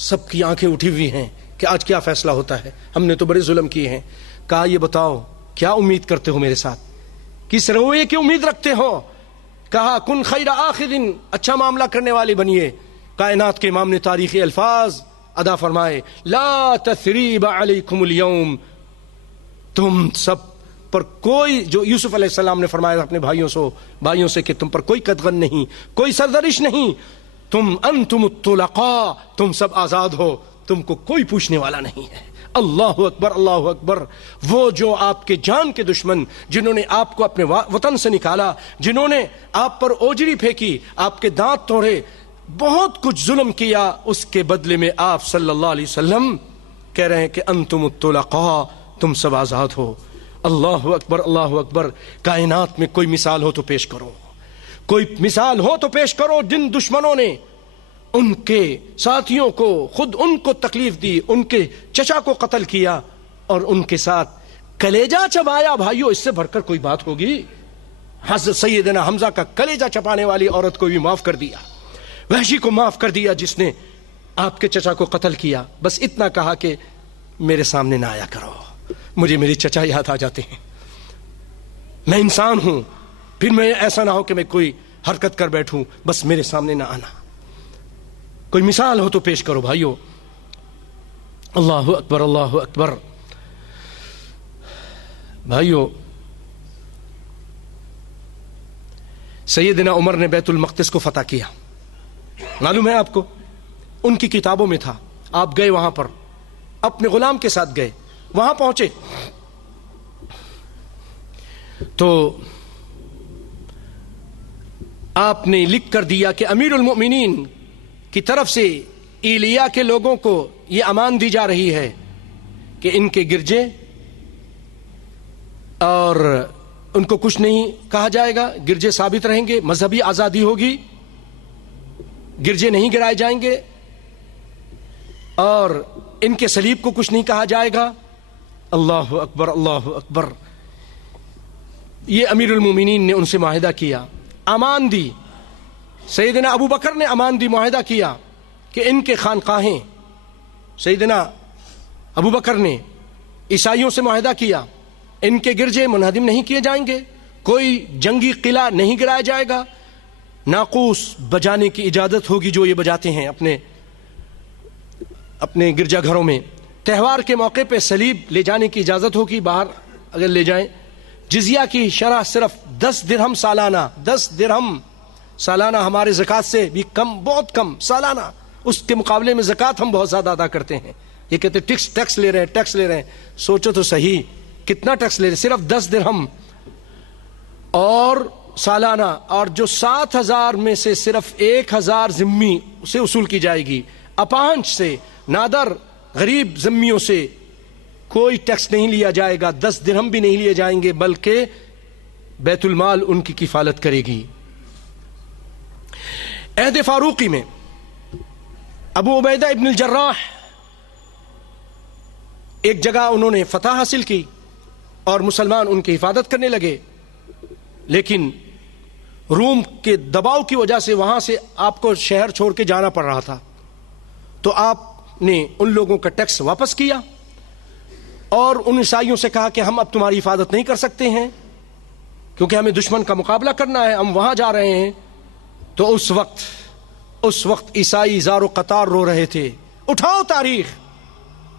سب کی آنکھیں اٹھی ہوئی ہیں کہ آج کیا فیصلہ ہوتا ہے، ہم نے تو بڑے ظلم کیے ہیں۔ کہا یہ بتاؤ کیا امید کرتے ہو میرے ساتھ، کس رویے کی امید رکھتے ہو؟ کہا کن خیر آخر، اچھا معاملہ کرنے والے بنیے۔ کائنات کے امام نے تاریخی الفاظ ادا فرمائے، لا تثریب علیکم اليوم، تم سب پر کوئی، جو یوسف علیہ السلام نے فرمایا اپنے بھائیوں سے کہ تم پر کوئی قدغن نہیں، کوئی سرزنش نہیں، تم انتم الطلقاء، تم سب آزاد ہو، تم کو کوئی پوچھنے والا نہیں ہے۔ اللہ اکبر، اللہ اکبر۔ وہ جو آپ کے جان کے دشمن، جنہوں نے آپ کو اپنے وطن سے نکالا، جنہوں نے آپ پر اوجری پھینکی، آپ کے دانت توڑے، بہت کچھ ظلم کیا، اس کے بدلے میں آپ صلی اللہ علیہ وسلم کہہ رہے ہیں کہ انتم الطلقاء، تم سب آزاد ہو۔ اللہ اکبر، اللہ اکبر۔ کائنات میں کوئی مثال ہو تو پیش کرو، کوئی مثال ہو تو پیش کرو، جن دشمنوں نے ان کے ساتھیوں کو، خود ان کو تکلیف دی، ان کے چچا کو قتل کیا اور ان کے ساتھ کلیجہ چبایا۔ بھائیو، اس سے بڑھ کر کوئی بات ہوگی؟ حضرت سیدنا حمزہ کا کلیجہ چبانے والی عورت کو بھی معاف کر دیا، وحشی کو معاف کر دیا جس نے آپ کے چچا کو قتل کیا، بس اتنا کہا کہ میرے سامنے نہ آیا کرو، مجھے میری چچا یاد آ جاتے ہیں، میں انسان ہوں، پھر میں ایسا نہ ہو کہ میں کوئی حرکت کر بیٹھوں، بس میرے سامنے نہ آنا۔ کوئی مثال ہو تو پیش کرو بھائیو۔ اللہ اکبر، اللہ اکبر۔ بھائیو، سیدنا عمر نے بیت المقدس کو فتح کیا، معلوم ہے آپ کو، ان کی کتابوں میں تھا۔ آپ گئے وہاں پر، اپنے غلام کے ساتھ گئے، وہاں پہنچے تو آپ نے لکھ کر دیا کہ امیر المؤمنین کی طرف سے ایلیا کے لوگوں کو یہ امان دی جا رہی ہے کہ ان کے گرجے اور ان کو کچھ نہیں کہا جائے گا، گرجے ثابت رہیں گے، مذہبی آزادی ہوگی، گرجے نہیں گرائے جائیں گے اور ان کے صلیب کو کچھ نہیں کہا جائے گا۔ اللہ اکبر، اللہ اکبر۔ یہ امیر المومنین نے ان سے معاہدہ کیا، امان دی، سیدنا ابو بکر نے امان دی، معاہدہ کیا کہ ان کے خانقاہیں، سیدنا ابو بکر نے عیسائیوں سے معاہدہ کیا، ان کے گرجے منہدم نہیں کیے جائیں گے، کوئی جنگی قلعہ نہیں گرایا جائے گا، ناقوس بجانے کی اجازت ہوگی جو یہ بجاتے ہیں اپنے گرجا گھروں میں، تہوار کے موقع پہ صلیب لے جانے کی اجازت ہوگی، باہر اگر لے جائیں، جزیہ کی شرح صرف 10 درہم سالانہ، 10 درہم سالانہ ہمارے زکوٰۃ سے بھی کم، بہت کم سالانہ، اس کے مقابلے میں زکوٰۃ ہم بہت زیادہ ادا کرتے ہیں. یہ کہتے ٹیکس لے رہے ہیں، ٹیکس لے رہے ہیں. سوچو تو صحیح کتنا ٹیکس لے رہے ہیں؟ صرف 10 درہم اور سالانہ، اور جو 7,000 میں سے صرف 1,000 ذمی سے وصول کی جائے گی. اپانچ سے، نادر، غریب ذمیوں سے کوئی ٹیکس نہیں لیا جائے گا، 10 درہم بھی نہیں لیے جائیں گے، بلکہ بیت المال ان کی کفالت کرے گی. عہد فاروقی میں ابو عبیدہ ابن الجراح ایک جگہ انہوں نے فتح حاصل کی اور مسلمان ان کی حفاظت کرنے لگے، لیکن روم کے دباؤ کی وجہ سے وہاں سے آپ کو شہر چھوڑ کے جانا پڑ رہا تھا. تو آپ نے ان لوگوں کا ٹیکس واپس کیا اور ان عیسائیوں سے کہا کہ ہم اب تمہاری حفاظت نہیں کر سکتے ہیں کیونکہ ہمیں دشمن کا مقابلہ کرنا ہے، ہم وہاں جا رہے ہیں. تو اس وقت عیسائی زار و قطار رو رہے تھے. اٹھاؤ تاریخ،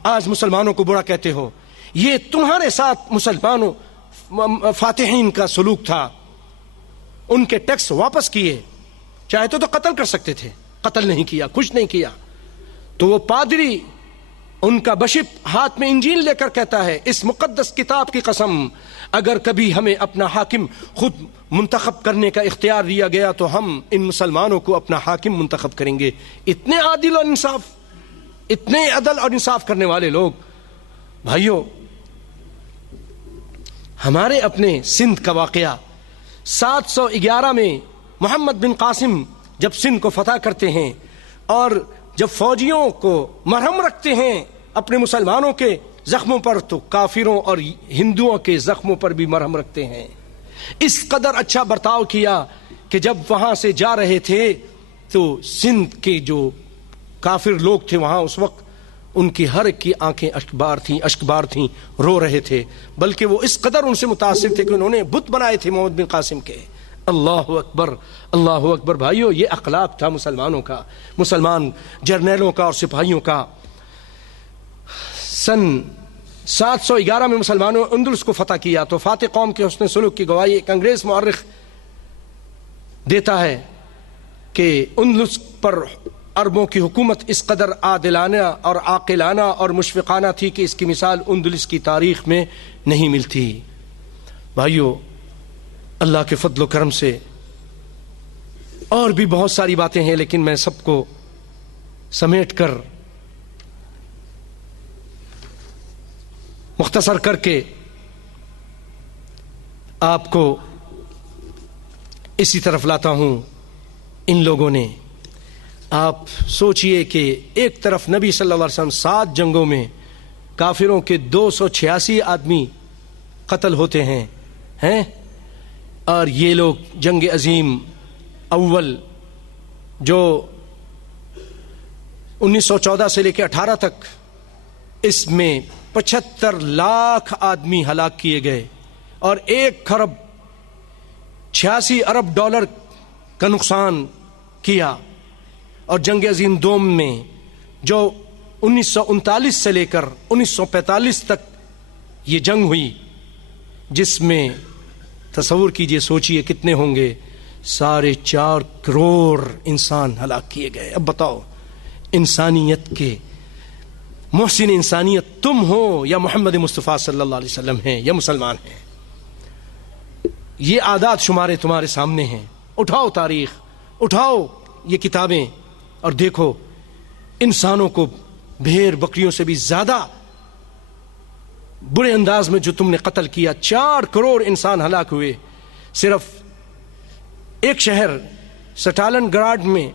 آج مسلمانوں کو برا کہتے ہو، یہ تمہارے ساتھ مسلمانوں فاتحین کا سلوک تھا. ان کے ٹیکس واپس کیے، چاہتے تو قتل کر سکتے تھے، قتل نہیں کیا، کچھ نہیں کیا. تو وہ پادری ان کا بشپ ہاتھ میں انجیل لے کر کہتا ہے، اس مقدس کتاب کی قسم، اگر کبھی ہمیں اپنا حاکم خود منتخب کرنے کا اختیار دیا گیا تو ہم ان مسلمانوں کو اپنا حاکم منتخب کریں گے. اتنے عادل اور انصاف، اتنے عدل اور انصاف کرنے والے لوگ. بھائیوں، ہمارے اپنے سندھ کا واقعہ 711 میں محمد بن قاسم جب سندھ کو فتح کرتے ہیں اور جب فوجیوں کو مرہم رکھتے ہیں اپنے مسلمانوں کے زخموں پر، تو کافروں اور ہندوؤں کے زخموں پر بھی مرہم رکھتے ہیں. اس قدر اچھا برتاؤ کیا کہ جب وہاں سے جا رہے تھے تو سندھ کے جو کافر لوگ تھے وہاں اس وقت ان کی ہر ایک کی آنکھیں اشکبار تھیں، رو رہے تھے. بلکہ وہ اس قدر ان سے متاثر تھے کہ انہوں نے بت بنائے تھے محمد بن قاسم کے. اللہ اکبر، اللہ اکبر. بھائیو، یہ اخلاق تھا مسلمانوں کا، مسلمان جرنیلوں کا اور سپاہیوں کا. سن 711 میں مسلمانوں نے اندلس کو فتح کیا تو فاتح قوم کے حسن سلوک کی گواہی ایک انگریز مورخ دیتا ہے کہ اندلس پر عربوں کی حکومت اس قدر عادلانہ اور عاقلانہ اور مشفقانہ تھی کہ اس کی مثال اندلس کی تاریخ میں نہیں ملتی. بھائیو، اللہ کے فضل و کرم سے اور بھی بہت ساری باتیں ہیں، لیکن میں سب کو سمیٹ کر مختصر کر کے آپ کو اسی طرف لاتا ہوں. ان لوگوں نے، آپ سوچئے کہ ایک طرف نبی صلی اللہ علیہ وسلم 7 جنگوں میں کافروں کے 286 آدمی قتل ہوتے ہیں اور یہ لوگ جنگ عظیم اول جو 1914 سے لے کے 18 تک، اس میں 75 لاکھ آدمی ہلاک کیے گئے اور 1 خرب 86 ارب ڈالر کا نقصان کیا. اور جنگ عظیم دوم میں جو 1939 سے لے کر 1945 تک یہ جنگ ہوئی، جس میں تصور کیجئے، سوچئے کتنے ہوں گے، 4.5 کروڑ انسان ہلاک کیے گئے. اب بتاؤ، انسانیت کے محسن انسانیت تم ہو یا محمد مصطفیٰ صلی اللہ علیہ وسلم ہیں یا مسلمان ہیں؟ یہ اعداد شمارے تمہارے سامنے ہیں. اٹھاؤ تاریخ، اٹھاؤ یہ کتابیں اور دیکھو انسانوں کو بھیڑ بکریوں سے بھی زیادہ برے انداز میں جو تم نے قتل کیا. 4 کروڑ انسان ہلاک ہوئے. صرف ایک شہر سٹالن گراڈ میں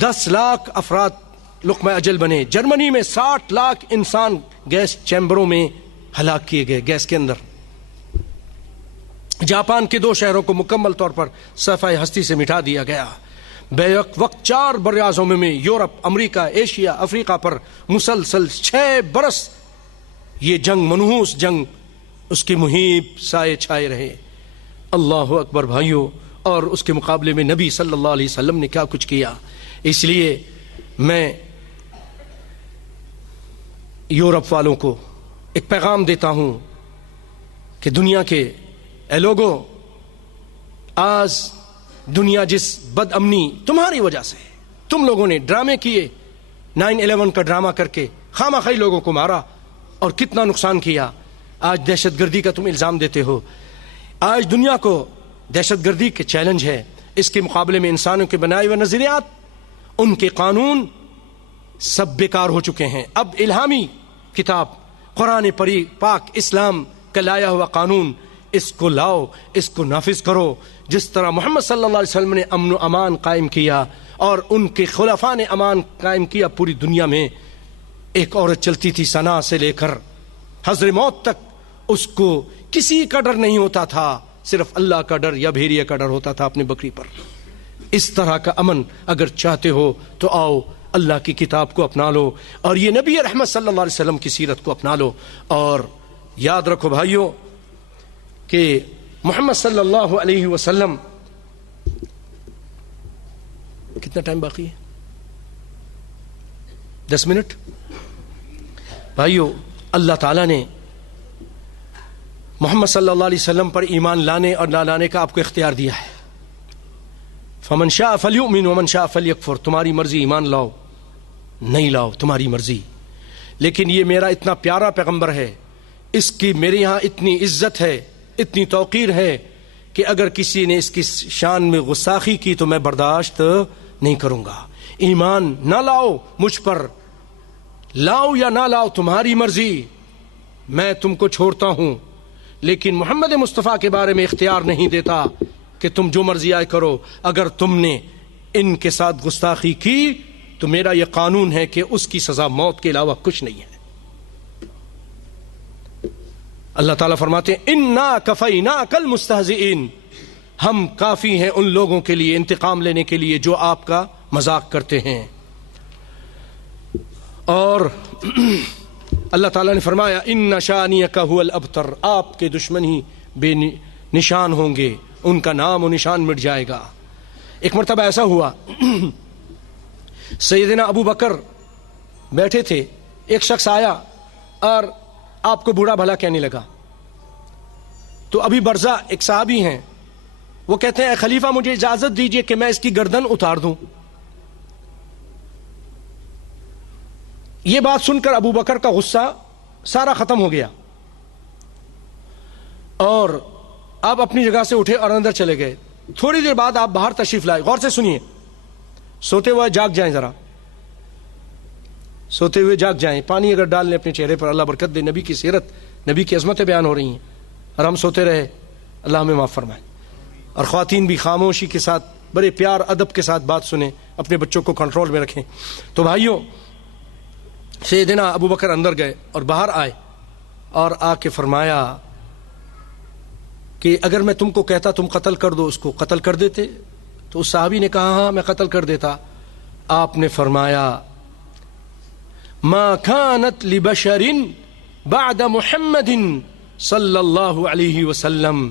10 لاکھ افراد لقمہ اجل بنے. جرمنی میں 60 لاکھ انسان گیس چیمبروں میں ہلاک کیے گئے، گیس کے اندر. جاپان کے 2 شہروں کو مکمل طور پر صفحہ ہستی سے مٹا دیا گیا. بیک وقت 4 براعظموں میں یورپ، امریکہ، ایشیا، افریقہ پر مسلسل 6 برس یہ جنگ، منحوس جنگ، اس کے محیط سائے چھائے رہے. اللہ اکبر بھائیوں. اور اس کے مقابلے میں نبی صلی اللہ علیہ وسلم نے کیا کچھ کیا. اس لیے میں یورپ والوں کو ایک پیغام دیتا ہوں کہ دنیا کے اے لوگوں، آج دنیا جس بد امنی تمہاری وجہ سے، تم لوگوں نے ڈرامے کیے 9/11 کا ڈرامہ کر کے خامہ خواہ لوگوں کو مارا اور کتنا نقصان کیا، آج دہشت گردی کا تم الزام دیتے ہو. آج دنیا کو دہشت گردی کے چیلنج ہے، اس کے مقابلے میں انسانوں کے بنائے ہوئے نظریات، ان کے قانون سب بیکار ہو چکے ہیں. اب الہامی کتاب قرآن پاک اسلام کا لایا ہوا قانون، اس کو لاؤ، اس کو نافذ کرو. جس طرح محمد صلی اللہ علیہ وسلم نے امن و امان قائم کیا اور ان کے خلفاء نے امان قائم کیا پوری دنیا میں. ایک عورت چلتی تھی صنعاء سے لے کر حضر موت تک، اس کو کسی کا ڈر نہیں ہوتا تھا، صرف اللہ کا ڈر یا بھیڑیے کا ڈر ہوتا تھا اپنی بکری پر. اس طرح کا امن اگر چاہتے ہو تو آؤ اللہ کی کتاب کو اپنا لو اور یہ نبی رحمت صلی اللہ علیہ وسلم کی سیرت کو اپنا لو. اور یاد رکھو بھائیو کہ محمد صلی اللہ علیہ وسلم، کتنا ٹائم باقی ہے؟ 10 منٹ. بھائیو اللہ تعالیٰ نے محمد صلی اللہ علیہ وسلم پر ایمان لانے اور نہ لانے کا آپ کو اختیار دیا ہے. فمن شاء فلیؤمن ومن شاء فلیکفر، تمہاری مرضی ایمان لاؤ نہیں لاؤ تمہاری مرضی. لیکن یہ میرا اتنا پیارا پیغمبر ہے، اس کی میرے یہاں اتنی عزت ہے، اتنی توقیر ہے کہ اگر کسی نے اس کی شان میں غستاخی کی تو میں برداشت نہیں کروں گا. ایمان نہ لاؤ مجھ پر، لاؤ یا نہ لاؤ تمہاری مرضی، میں تم کو چھوڑتا ہوں. لیکن محمد مصطفیٰ کے بارے میں اختیار نہیں دیتا کہ تم جو مرضی آئے کرو. اگر تم نے ان کے ساتھ گستاخی کی تو میرا یہ قانون ہے کہ اس کی سزا موت کے علاوہ کچھ نہیں ہے. اللہ تعالیٰ فرماتے ہیں انا کفیناک المستہزئین، ہم کافی ہیں ان لوگوں کے لیے انتقام لینے کے لیے جو آپ کا مذاق کرتے ہیں. اور اللہ تعالیٰ نے فرمایا ان شانئک ھو الابتر، آپ کے دشمن ہی بے نشان ہوں گے، ان کا نام و نشان مٹ جائے گا. ایک مرتبہ ایسا ہوا سیدنا ابو بکر بیٹھے تھے، ایک شخص آیا اور آپ کو برا بھلا کہنے لگا. تو ابھی برزہ ایک صحابی ہیں، وہ کہتے ہیں اے خلیفہ مجھے اجازت دیجئے کہ میں اس کی گردن اتار دوں. یہ بات سن کر ابو بکر کا غصہ سارا ختم ہو گیا اور آپ اپنی جگہ سے اٹھے اور اندر چلے گئے. تھوڑی دیر بعد آپ باہر تشریف لائے. غور سے سنیے، سوتے ہوئے جاگ جائیں، ذرا سوتے ہوئے جاگ جائیں. پانی اگر ڈال لیں اپنے چہرے پر اللہ برکت دے. نبی کی سیرت، نبی کی عظمتیں بیان ہو رہی ہیں اور ہم سوتے رہے، اللہ ہمیں معاف فرمائے. اور خواتین بھی خاموشی کے ساتھ بڑے پیار ادب کے ساتھ بات سنیں، اپنے بچوں کو کنٹرول میں رکھیں. تو بھائیوں سیدنا ابو بکر اندر گئے اور باہر آئے اور آ کے فرمایا کہ اگر میں تم کو کہتا تم قتل کر دو، اس کو قتل کر دیتے؟ تو اس صحابی نے کہا ہاں میں قتل کر دیتا. آپ نے فرمایا ما كانت لبشر بعد محمد صلی اللہ علیہ وسلم،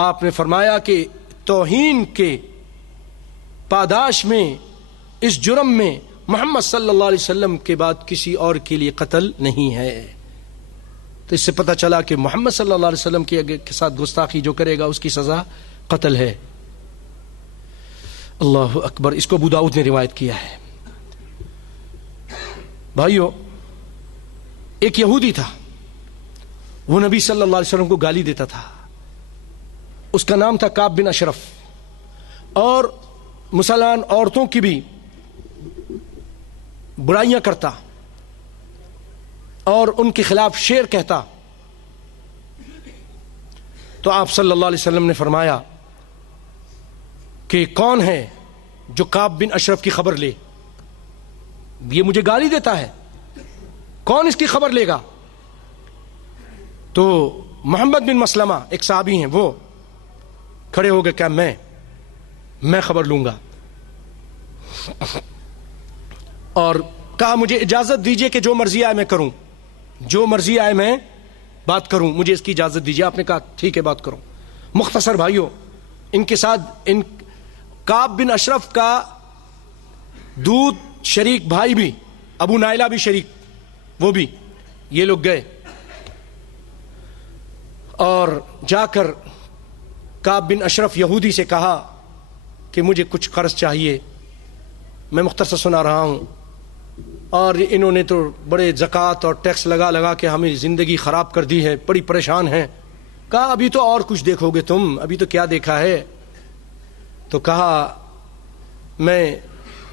آپ نے فرمایا کہ توہین کے پاداش میں، اس جرم میں محمد صلی اللہ علیہ وسلم کے بعد کسی اور کے لیے قتل نہیں ہے. تو اس سے پتہ چلا کہ محمد صلی اللہ علیہ وسلم کے ساتھ گستاخی جو کرے گا اس کی سزا قتل ہے. اللہ اکبر. اس کو ابو داؤد نے روایت کیا ہے. بھائیو ایک یہودی تھا، وہ نبی صلی اللہ علیہ وسلم کو گالی دیتا تھا. اس کا نام تھا کعب بن اشرف، اور مسلمان عورتوں کی بھی برائیاں کرتا اور ان کے خلاف شعر کہتا. تو آپ صلی اللہ علیہ وسلم نے فرمایا کہ کون ہے جو کعب بن اشرف کی خبر لے؟ یہ مجھے گالی دیتا ہے، کون اس کی خبر لے گا؟ تو محمد بن مسلمہ ایک صحابی ہیں، وہ کھڑے ہو گئے، کیا میں خبر لوں گا. اور کہا مجھے اجازت دیجئے کہ جو مرضی آئے میں کروں، جو مرضی آئے میں بات کروں، مجھے اس کی اجازت دیجئے. آپ نے کہا ٹھیک ہے بات کرو. مختصر بھائیوں، ان کے ساتھ کعب بن اشرف کا دودھ شریک بھائی بھی ابو نائلہ بھی شریک، وہ بھی، یہ لوگ گئے اور جا کر کعب بن اشرف یہودی سے کہا کہ مجھے کچھ قرض چاہیے، میں مختصر سنا رہا ہوں، اور انہوں نے تو بڑے زکوٰۃ اور ٹیکس لگا لگا کے ہمیں زندگی خراب کر دی ہے، بڑی پریشان ہیں۔ کہا ابھی تو اور کچھ دیکھو گے تم، ابھی تو کیا دیکھا ہے؟ تو کہا میں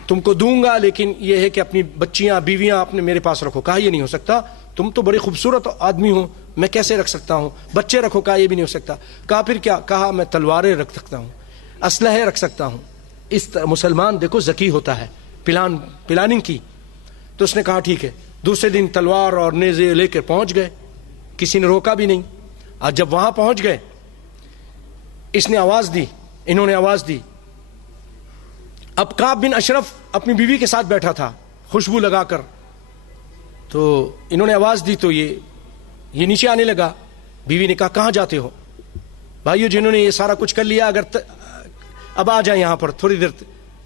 تم کو دوں گا، لیکن یہ ہے کہ اپنی بچیاں بیویاں اپنے میرے پاس رکھو۔ کہا یہ نہیں ہو سکتا، تم تو بڑے خوبصورت آدمی ہو، میں کیسے رکھ سکتا ہوں؟ بچے رکھو۔ کہا یہ بھی نہیں ہو سکتا۔ کہا پھر کیا؟ کہا میں تلواریں رکھ سکتا ہوں، اسلحے رکھ سکتا ہوں۔ اس مسلمان دیکھو ذکی ہوتا ہے، پلاننگ کی۔ تو اس نے کہا ٹھیک ہے۔ دوسرے دن تلوار اور نیزے لے کے پہنچ گئے، کسی نے روکا بھی نہیں۔ آج جب وہاں پہنچ گئے، اس نے آواز دی، انہوں نے آواز دی۔ اب کعب بن اشرف اپنی بیوی کے ساتھ بیٹھا تھا خوشبو لگا کر، تو انہوں نے آواز دی تو یہ نیچے آنے لگا۔ بیوی نے کہا کہاں جاتے ہو؟ بھائیو جنہوں نے یہ سارا کچھ کر لیا، اگر اب آ جائیں یہاں پر، تھوڑی دیر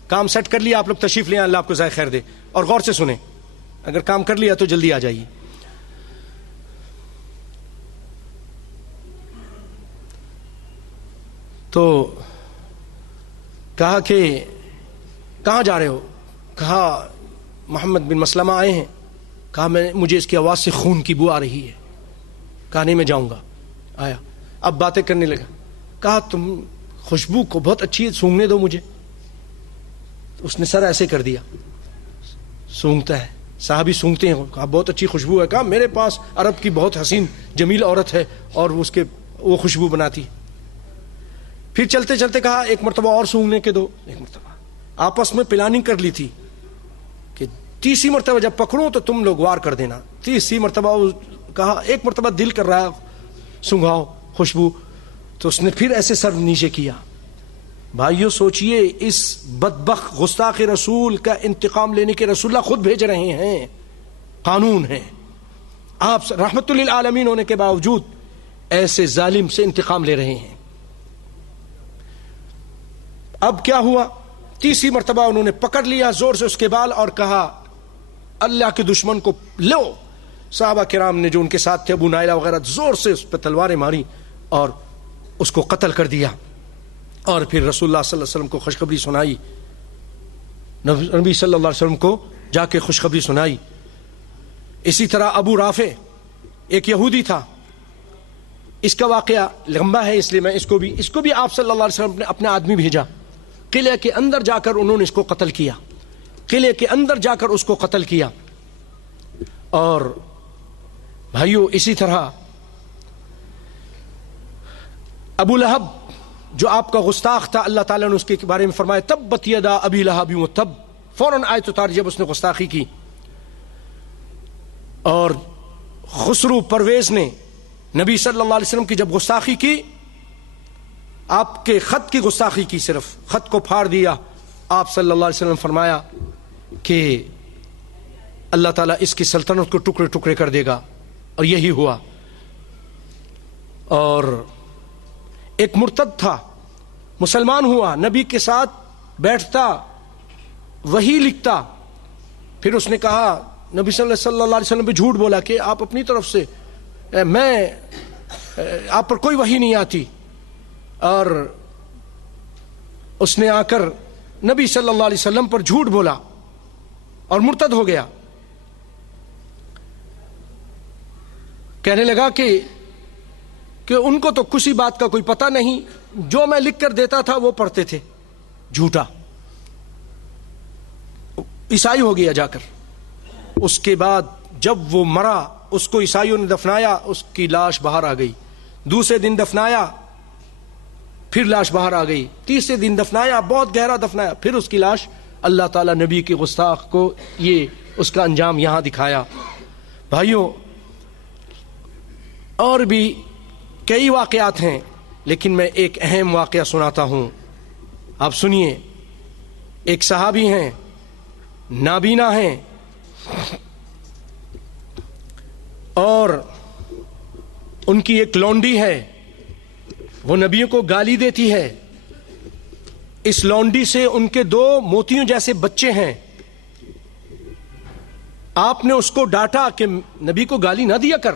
کام سیٹ کر لیا آپ لوگ، تشریف لیں، اللہ آپ کو ذائقہ خیر دے، اور غور سے سنیں، اگر کام کر لیا تو جلدی آ جائیے۔ تو کہا کہ کہاں جا رہے ہو؟ کہا محمد بن مسلمہ آئے ہیں۔ کہا مجھے اس کی آواز سے خون کی بو آ رہی ہے۔ کہا نہیں میں جاؤں گا۔ آیا، اب باتیں کرنے لگا۔ کہا تم خوشبو کو بہت اچھی سونگنے دو مجھے۔ اس نے سر ایسے کر دیا، سونگتا ہے، صحابی سونگتے ہیں۔ کہا بہت اچھی خوشبو ہے۔ کہا میرے پاس عرب کی بہت حسین جمیل عورت ہے اور وہ خوشبو بناتی ہے۔ پھر چلتے چلتے کہا ایک مرتبہ اور سونگنے کے دو۔ ایک مرتبہ آپس میں پلاننگ کر لی تھی کہ تیسری مرتبہ جب پکڑوں تو تم لوگ وار کر دینا۔ تیسری مرتبہ کہا ایک مرتبہ دل کر رہا سونگاؤ خوشبو، تو اس نے پھر ایسے سر نیچے کیا۔ بھائیو سوچئے، اس بدبخت گستاخ رسول کا انتقام لینے کے رسول اللہ خود بھیج رہے ہیں، قانون ہے۔ آپ رحمت للعالمین ہونے کے باوجود ایسے ظالم سے انتقام لے رہے ہیں۔ اب کیا ہوا؟ تیسری مرتبہ انہوں نے پکڑ لیا زور سے اس کے بال اور کہا اللہ کے دشمن کو لو۔ صحابہ کرام نے جو ان کے ساتھ تھے، ابو نائلہ وغیرہ، زور سے اس پہ تلواریں ماری اور اس کو قتل کر دیا۔ اور پھر رسول اللہ صلی اللہ علیہ وسلم کو خوشخبری سنائی، نبی صلی اللہ علیہ وسلم کو جا کے خوشخبری سنائی۔ اسی طرح ابو رافع ایک یہودی تھا، اس کا واقعہ لمبا ہے اس لیے میں اس کو بھی آپ صلی اللہ علیہ وسلم نے اپنا آدمی بھیجا، قلعے کے اندر جا کر انہوں نے اس کو قتل کیا، قلعے کے اندر جا کر اس کو قتل کیا۔ اور بھائیو اسی طرح ابو لہب جو آپ کا گستاخ تھا، اللہ تعالیٰ نے اس کے بارے میں فرمایا تبت یدا ابی لہب وتب، فوراً آیت اتاری جب اس نے گستاخی کی۔ اور خسرو پرویز نے نبی صلی اللہ علیہ وسلم کی جب گستاخی کی، آپ کے خط کی گستاخی کی، صرف خط کو پھاڑ دیا، آپ صلی اللہ علیہ وسلم فرمایا کہ اللہ تعالیٰ اس کی سلطنت کو ٹکڑے ٹکڑے کر دے گا، اور یہی ہوا۔ اور ایک مرتد تھا، مسلمان ہوا، نبی کے ساتھ بیٹھتا، وہی لکھتا، پھر اس نے کہا نبی صلی اللہ علیہ وسلم پہ جھوٹ بولا کہ آپ اپنی طرف سے، میں آپ پر کوئی وحی نہیں آتی، اور اس نے آ کر نبی صلی اللہ علیہ وسلم پر جھوٹ بولا اور مرتد ہو گیا۔ کہنے لگا کہ ان کو تو کسی بات کا کوئی پتہ نہیں، جو میں لکھ کر دیتا تھا وہ پڑھتے تھے، جھوٹا عیسائی ہو گیا جا کر۔ اس کے بعد جب وہ مرا، اس کو عیسائیوں نے دفنایا، اس کی لاش باہر آ گئی۔ دوسرے دن دفنایا، پھر لاش باہر آ گئی۔ تیسرے دن دفنایا، بہت گہرا دفنایا، پھر اس کی لاش، اللہ تعالیٰ نبی کے گستاخ کو یہ اس کا انجام یہاں دکھایا۔ بھائیوں اور بھی کئی واقعات ہیں، لیکن میں ایک اہم واقعہ سناتا ہوں، آپ سنیے۔ ایک صحابی ہیں، نابینا ہیں، اور ان کی ایک لونڈی ہے، وہ نبیوں کو گالی دیتی ہے۔ اس لونڈی سے ان کے 2 موتیوں جیسے بچے ہیں۔ آپ نے اس کو ڈانٹا کہ نبی کو گالی نہ دیا کر،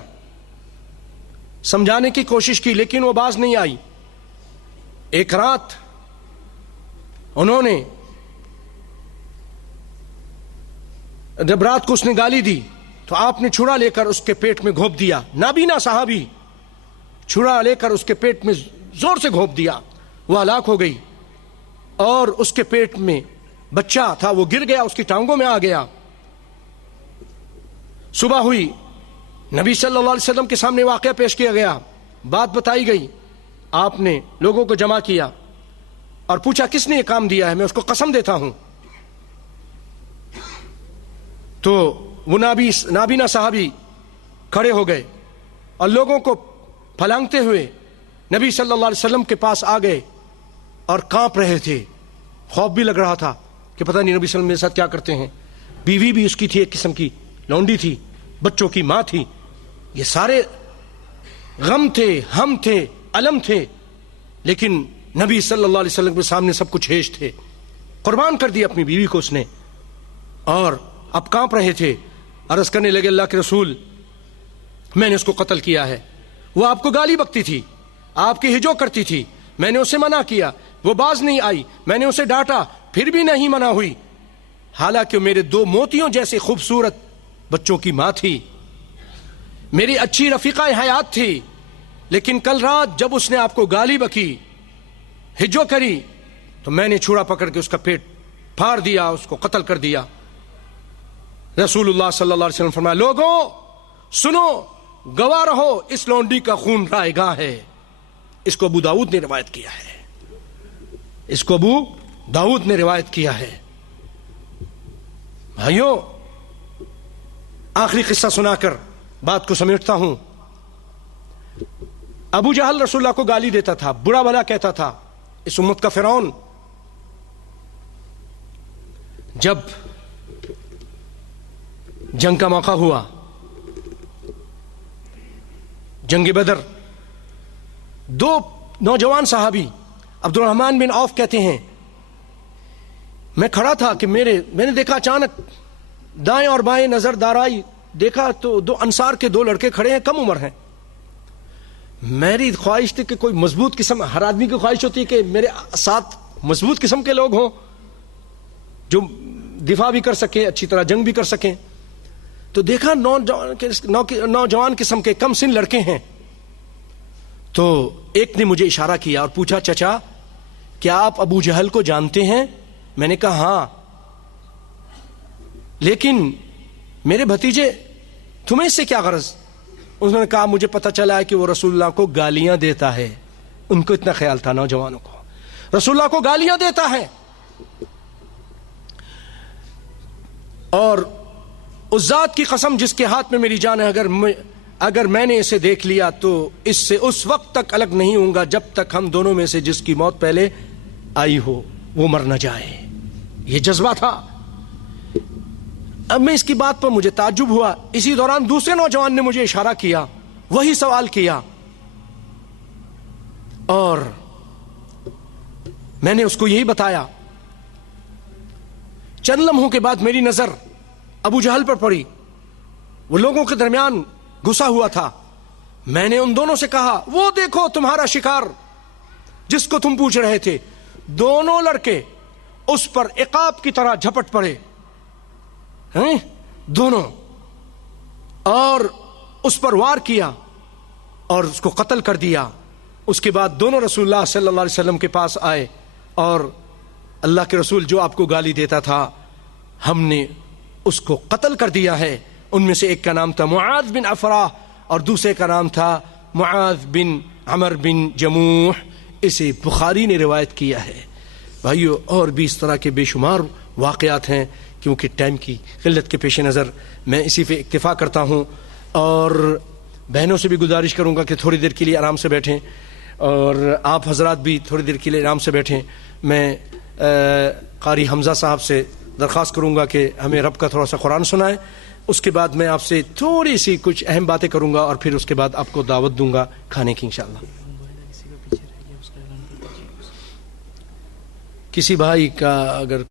سمجھانے کی کوشش کی، لیکن وہ باز نہیں آئی۔ ایک رات انہوں نے جب رات کو اس نے گالی دی تو آپ نے چھڑا لے کر اس کے پیٹ میں گھونپ دیا. نابینا صحابی چھڑا لے کر اس کے پیٹ میں زور سے گھونپ دیا, وہ ہلاک ہو گئی. اور اس کے پیٹ میں بچہ تھا, وہ گر گیا, اس کی ٹانگوں میں آ گیا. صبح ہوئی, نبی صلی اللہ علیہ وسلم کے سامنے واقعہ پیش کیا گیا, بات بتائی گئی. آپ نے لوگوں کو جمع کیا اور پوچھا کس نے یہ کام دیا ہے, میں اس کو قسم دیتا ہوں. تو وہ نابینا صحابی کھڑے ہو گئے اور لوگوں کو پھلانگتے ہوئے نبی صلی اللہ علیہ وسلم کے پاس آ گئے اور کانپ رہے تھے. خوف بھی لگ رہا تھا کہ پتہ نہیں نبی صلی اللہ علیہ وسلم میرے ساتھ کیا کرتے ہیں. بیوی بھی اس کی تھی, ایک قسم کی لونڈی تھی, بچوں کی ماں تھی. یہ سارے غم تھے, ہم تھے, علم تھے, لیکن نبی صلی اللہ علیہ وسلم کے سامنے سب کچھ ہیش تھے. قربان کر دی اپنی بیوی کو اس نے, اور اب کانپ رہے تھے. عرض کرنے لگے اللہ کے رسول, میں نے اس کو قتل کیا ہے. وہ آپ کو گالی بکتی تھی, آپ کی ہجو کرتی تھی, میں نے اسے منع کیا, وہ باز نہیں آئی, میں نے اسے ڈانٹا, پھر بھی نہیں منع ہوئی, حالانکہ میرے 2 موتیوں جیسے خوبصورت بچوں کی ماں تھی, میری اچھی رفیقہ حیات تھی. لیکن کل رات جب اس نے آپ کو گالی بکی, ہجو کری, تو میں نے چھڑا پکڑ کے اس کا پیٹ پھاڑ دیا, اس کو قتل کر دیا. رسول اللہ صلی اللہ علیہ وسلم فرمایا, لوگوں سنو, گواہ رہو, اس لونڈی کا خون رائے گاہ ہے. اس کو ابو داؤد نے روایت کیا ہے, اس کو ابو داؤد نے روایت کیا ہے. بھائیوں, آخری قصہ سنا کر بات کو سمیٹتا ہوں. ابو جہل رسول اللہ کو گالی دیتا تھا, برا بھلا کہتا تھا, اس امت کا فرعون. جب جنگ کا موقع ہوا, جنگ بدر, 2 نوجوان صحابی عبد الرحمن بن عوف کہتے ہیں, میں کھڑا تھا کہ میں نے دیکھا اچانک دائیں اور بائیں نظر دارائی, دیکھا تو 2 انصار کے 2 لڑکے کھڑے ہیں, کم عمر ہیں. میری خواہش تھی کہ کوئی مضبوط قسم, ہر آدمی کی خواہش ہوتی ہے کہ میرے ساتھ مضبوط قسم کے لوگ ہوں جو دفاع بھی کر سکیں, اچھی طرح جنگ بھی کر سکیں. تو دیکھا نوجوان قسم کے کم سن لڑکے ہیں. تو ایک نے مجھے اشارہ کیا اور پوچھا, چچا کیا آپ ابو جہل کو جانتے ہیں؟ میں نے کہا ہاں. لیکن میرے بھتیجے, تمہیں اس سے کیا غرض؟ انہوں نے کہا, مجھے پتہ چلا ہے کہ وہ رسول اللہ کو گالیاں دیتا ہے. ان کو اتنا خیال تھا نوجوانوں کو, رسول اللہ کو گالیاں دیتا ہے. اور اس ذات کی قسم جس کے ہاتھ میں میری جان ہے, اگر میں نے اسے دیکھ لیا تو اس سے اس وقت تک الگ نہیں ہوں گا جب تک ہم دونوں میں سے جس کی موت پہلے آئی ہو وہ مر نہ جائے. یہ جذبہ تھا. اب میں اس کی بات پر مجھے تعجب ہوا. اسی دوران دوسرے نوجوان نے مجھے اشارہ کیا, وہی سوال کیا, اور میں نے اس کو یہی بتایا. چند لمحوں کے بعد میری نظر ابو جہل پر پڑی. وہ لوگوں کے درمیان گھسا ہوا تھا. میں نے ان دونوں سے کہا, وہ دیکھو تمہارا شکار جس کو تم پوچھ رہے تھے. دونوں لڑکے اس پر عقاب کی طرح جھپٹ پڑے, دونوں, اور اس پر وار کیا اور اس کو قتل کر دیا. اس کے بعد دونوں رسول اللہ صلی اللہ علیہ وسلم کے پاس آئے اور اللہ کے رسول, جو آپ کو گالی دیتا تھا ہم نے اس کو قتل کر دیا ہے. ان میں سے ایک کا نام تھا معاذ بن افراح اور دوسرے کا نام تھا معاذ بن عمر بن جموح. اسے بخاری نے روایت کیا ہے. بھائیو, اور بھی اس طرح کے بے شمار واقعات ہیں. کیونکہ ٹائم کی قلت کے پیش نظر میں اسی پہ اکتفا کرتا ہوں, اور بہنوں سے بھی گزارش کروں گا کہ تھوڑی دیر کے لیے آرام سے بیٹھیں, اور آپ حضرات بھی تھوڑی دیر کے لیے آرام سے بیٹھیں. میں قاری حمزہ صاحب سے درخواست کروں گا کہ ہمیں رب کا تھوڑا سا قرآن سنائیں. اس کے بعد میں آپ سے تھوڑی سی کچھ اہم باتیں کروں گا, اور پھر اس کے بعد آپ کو دعوت دوں گا کھانے کی انشاءاللہ. کسی بھائی کا اگر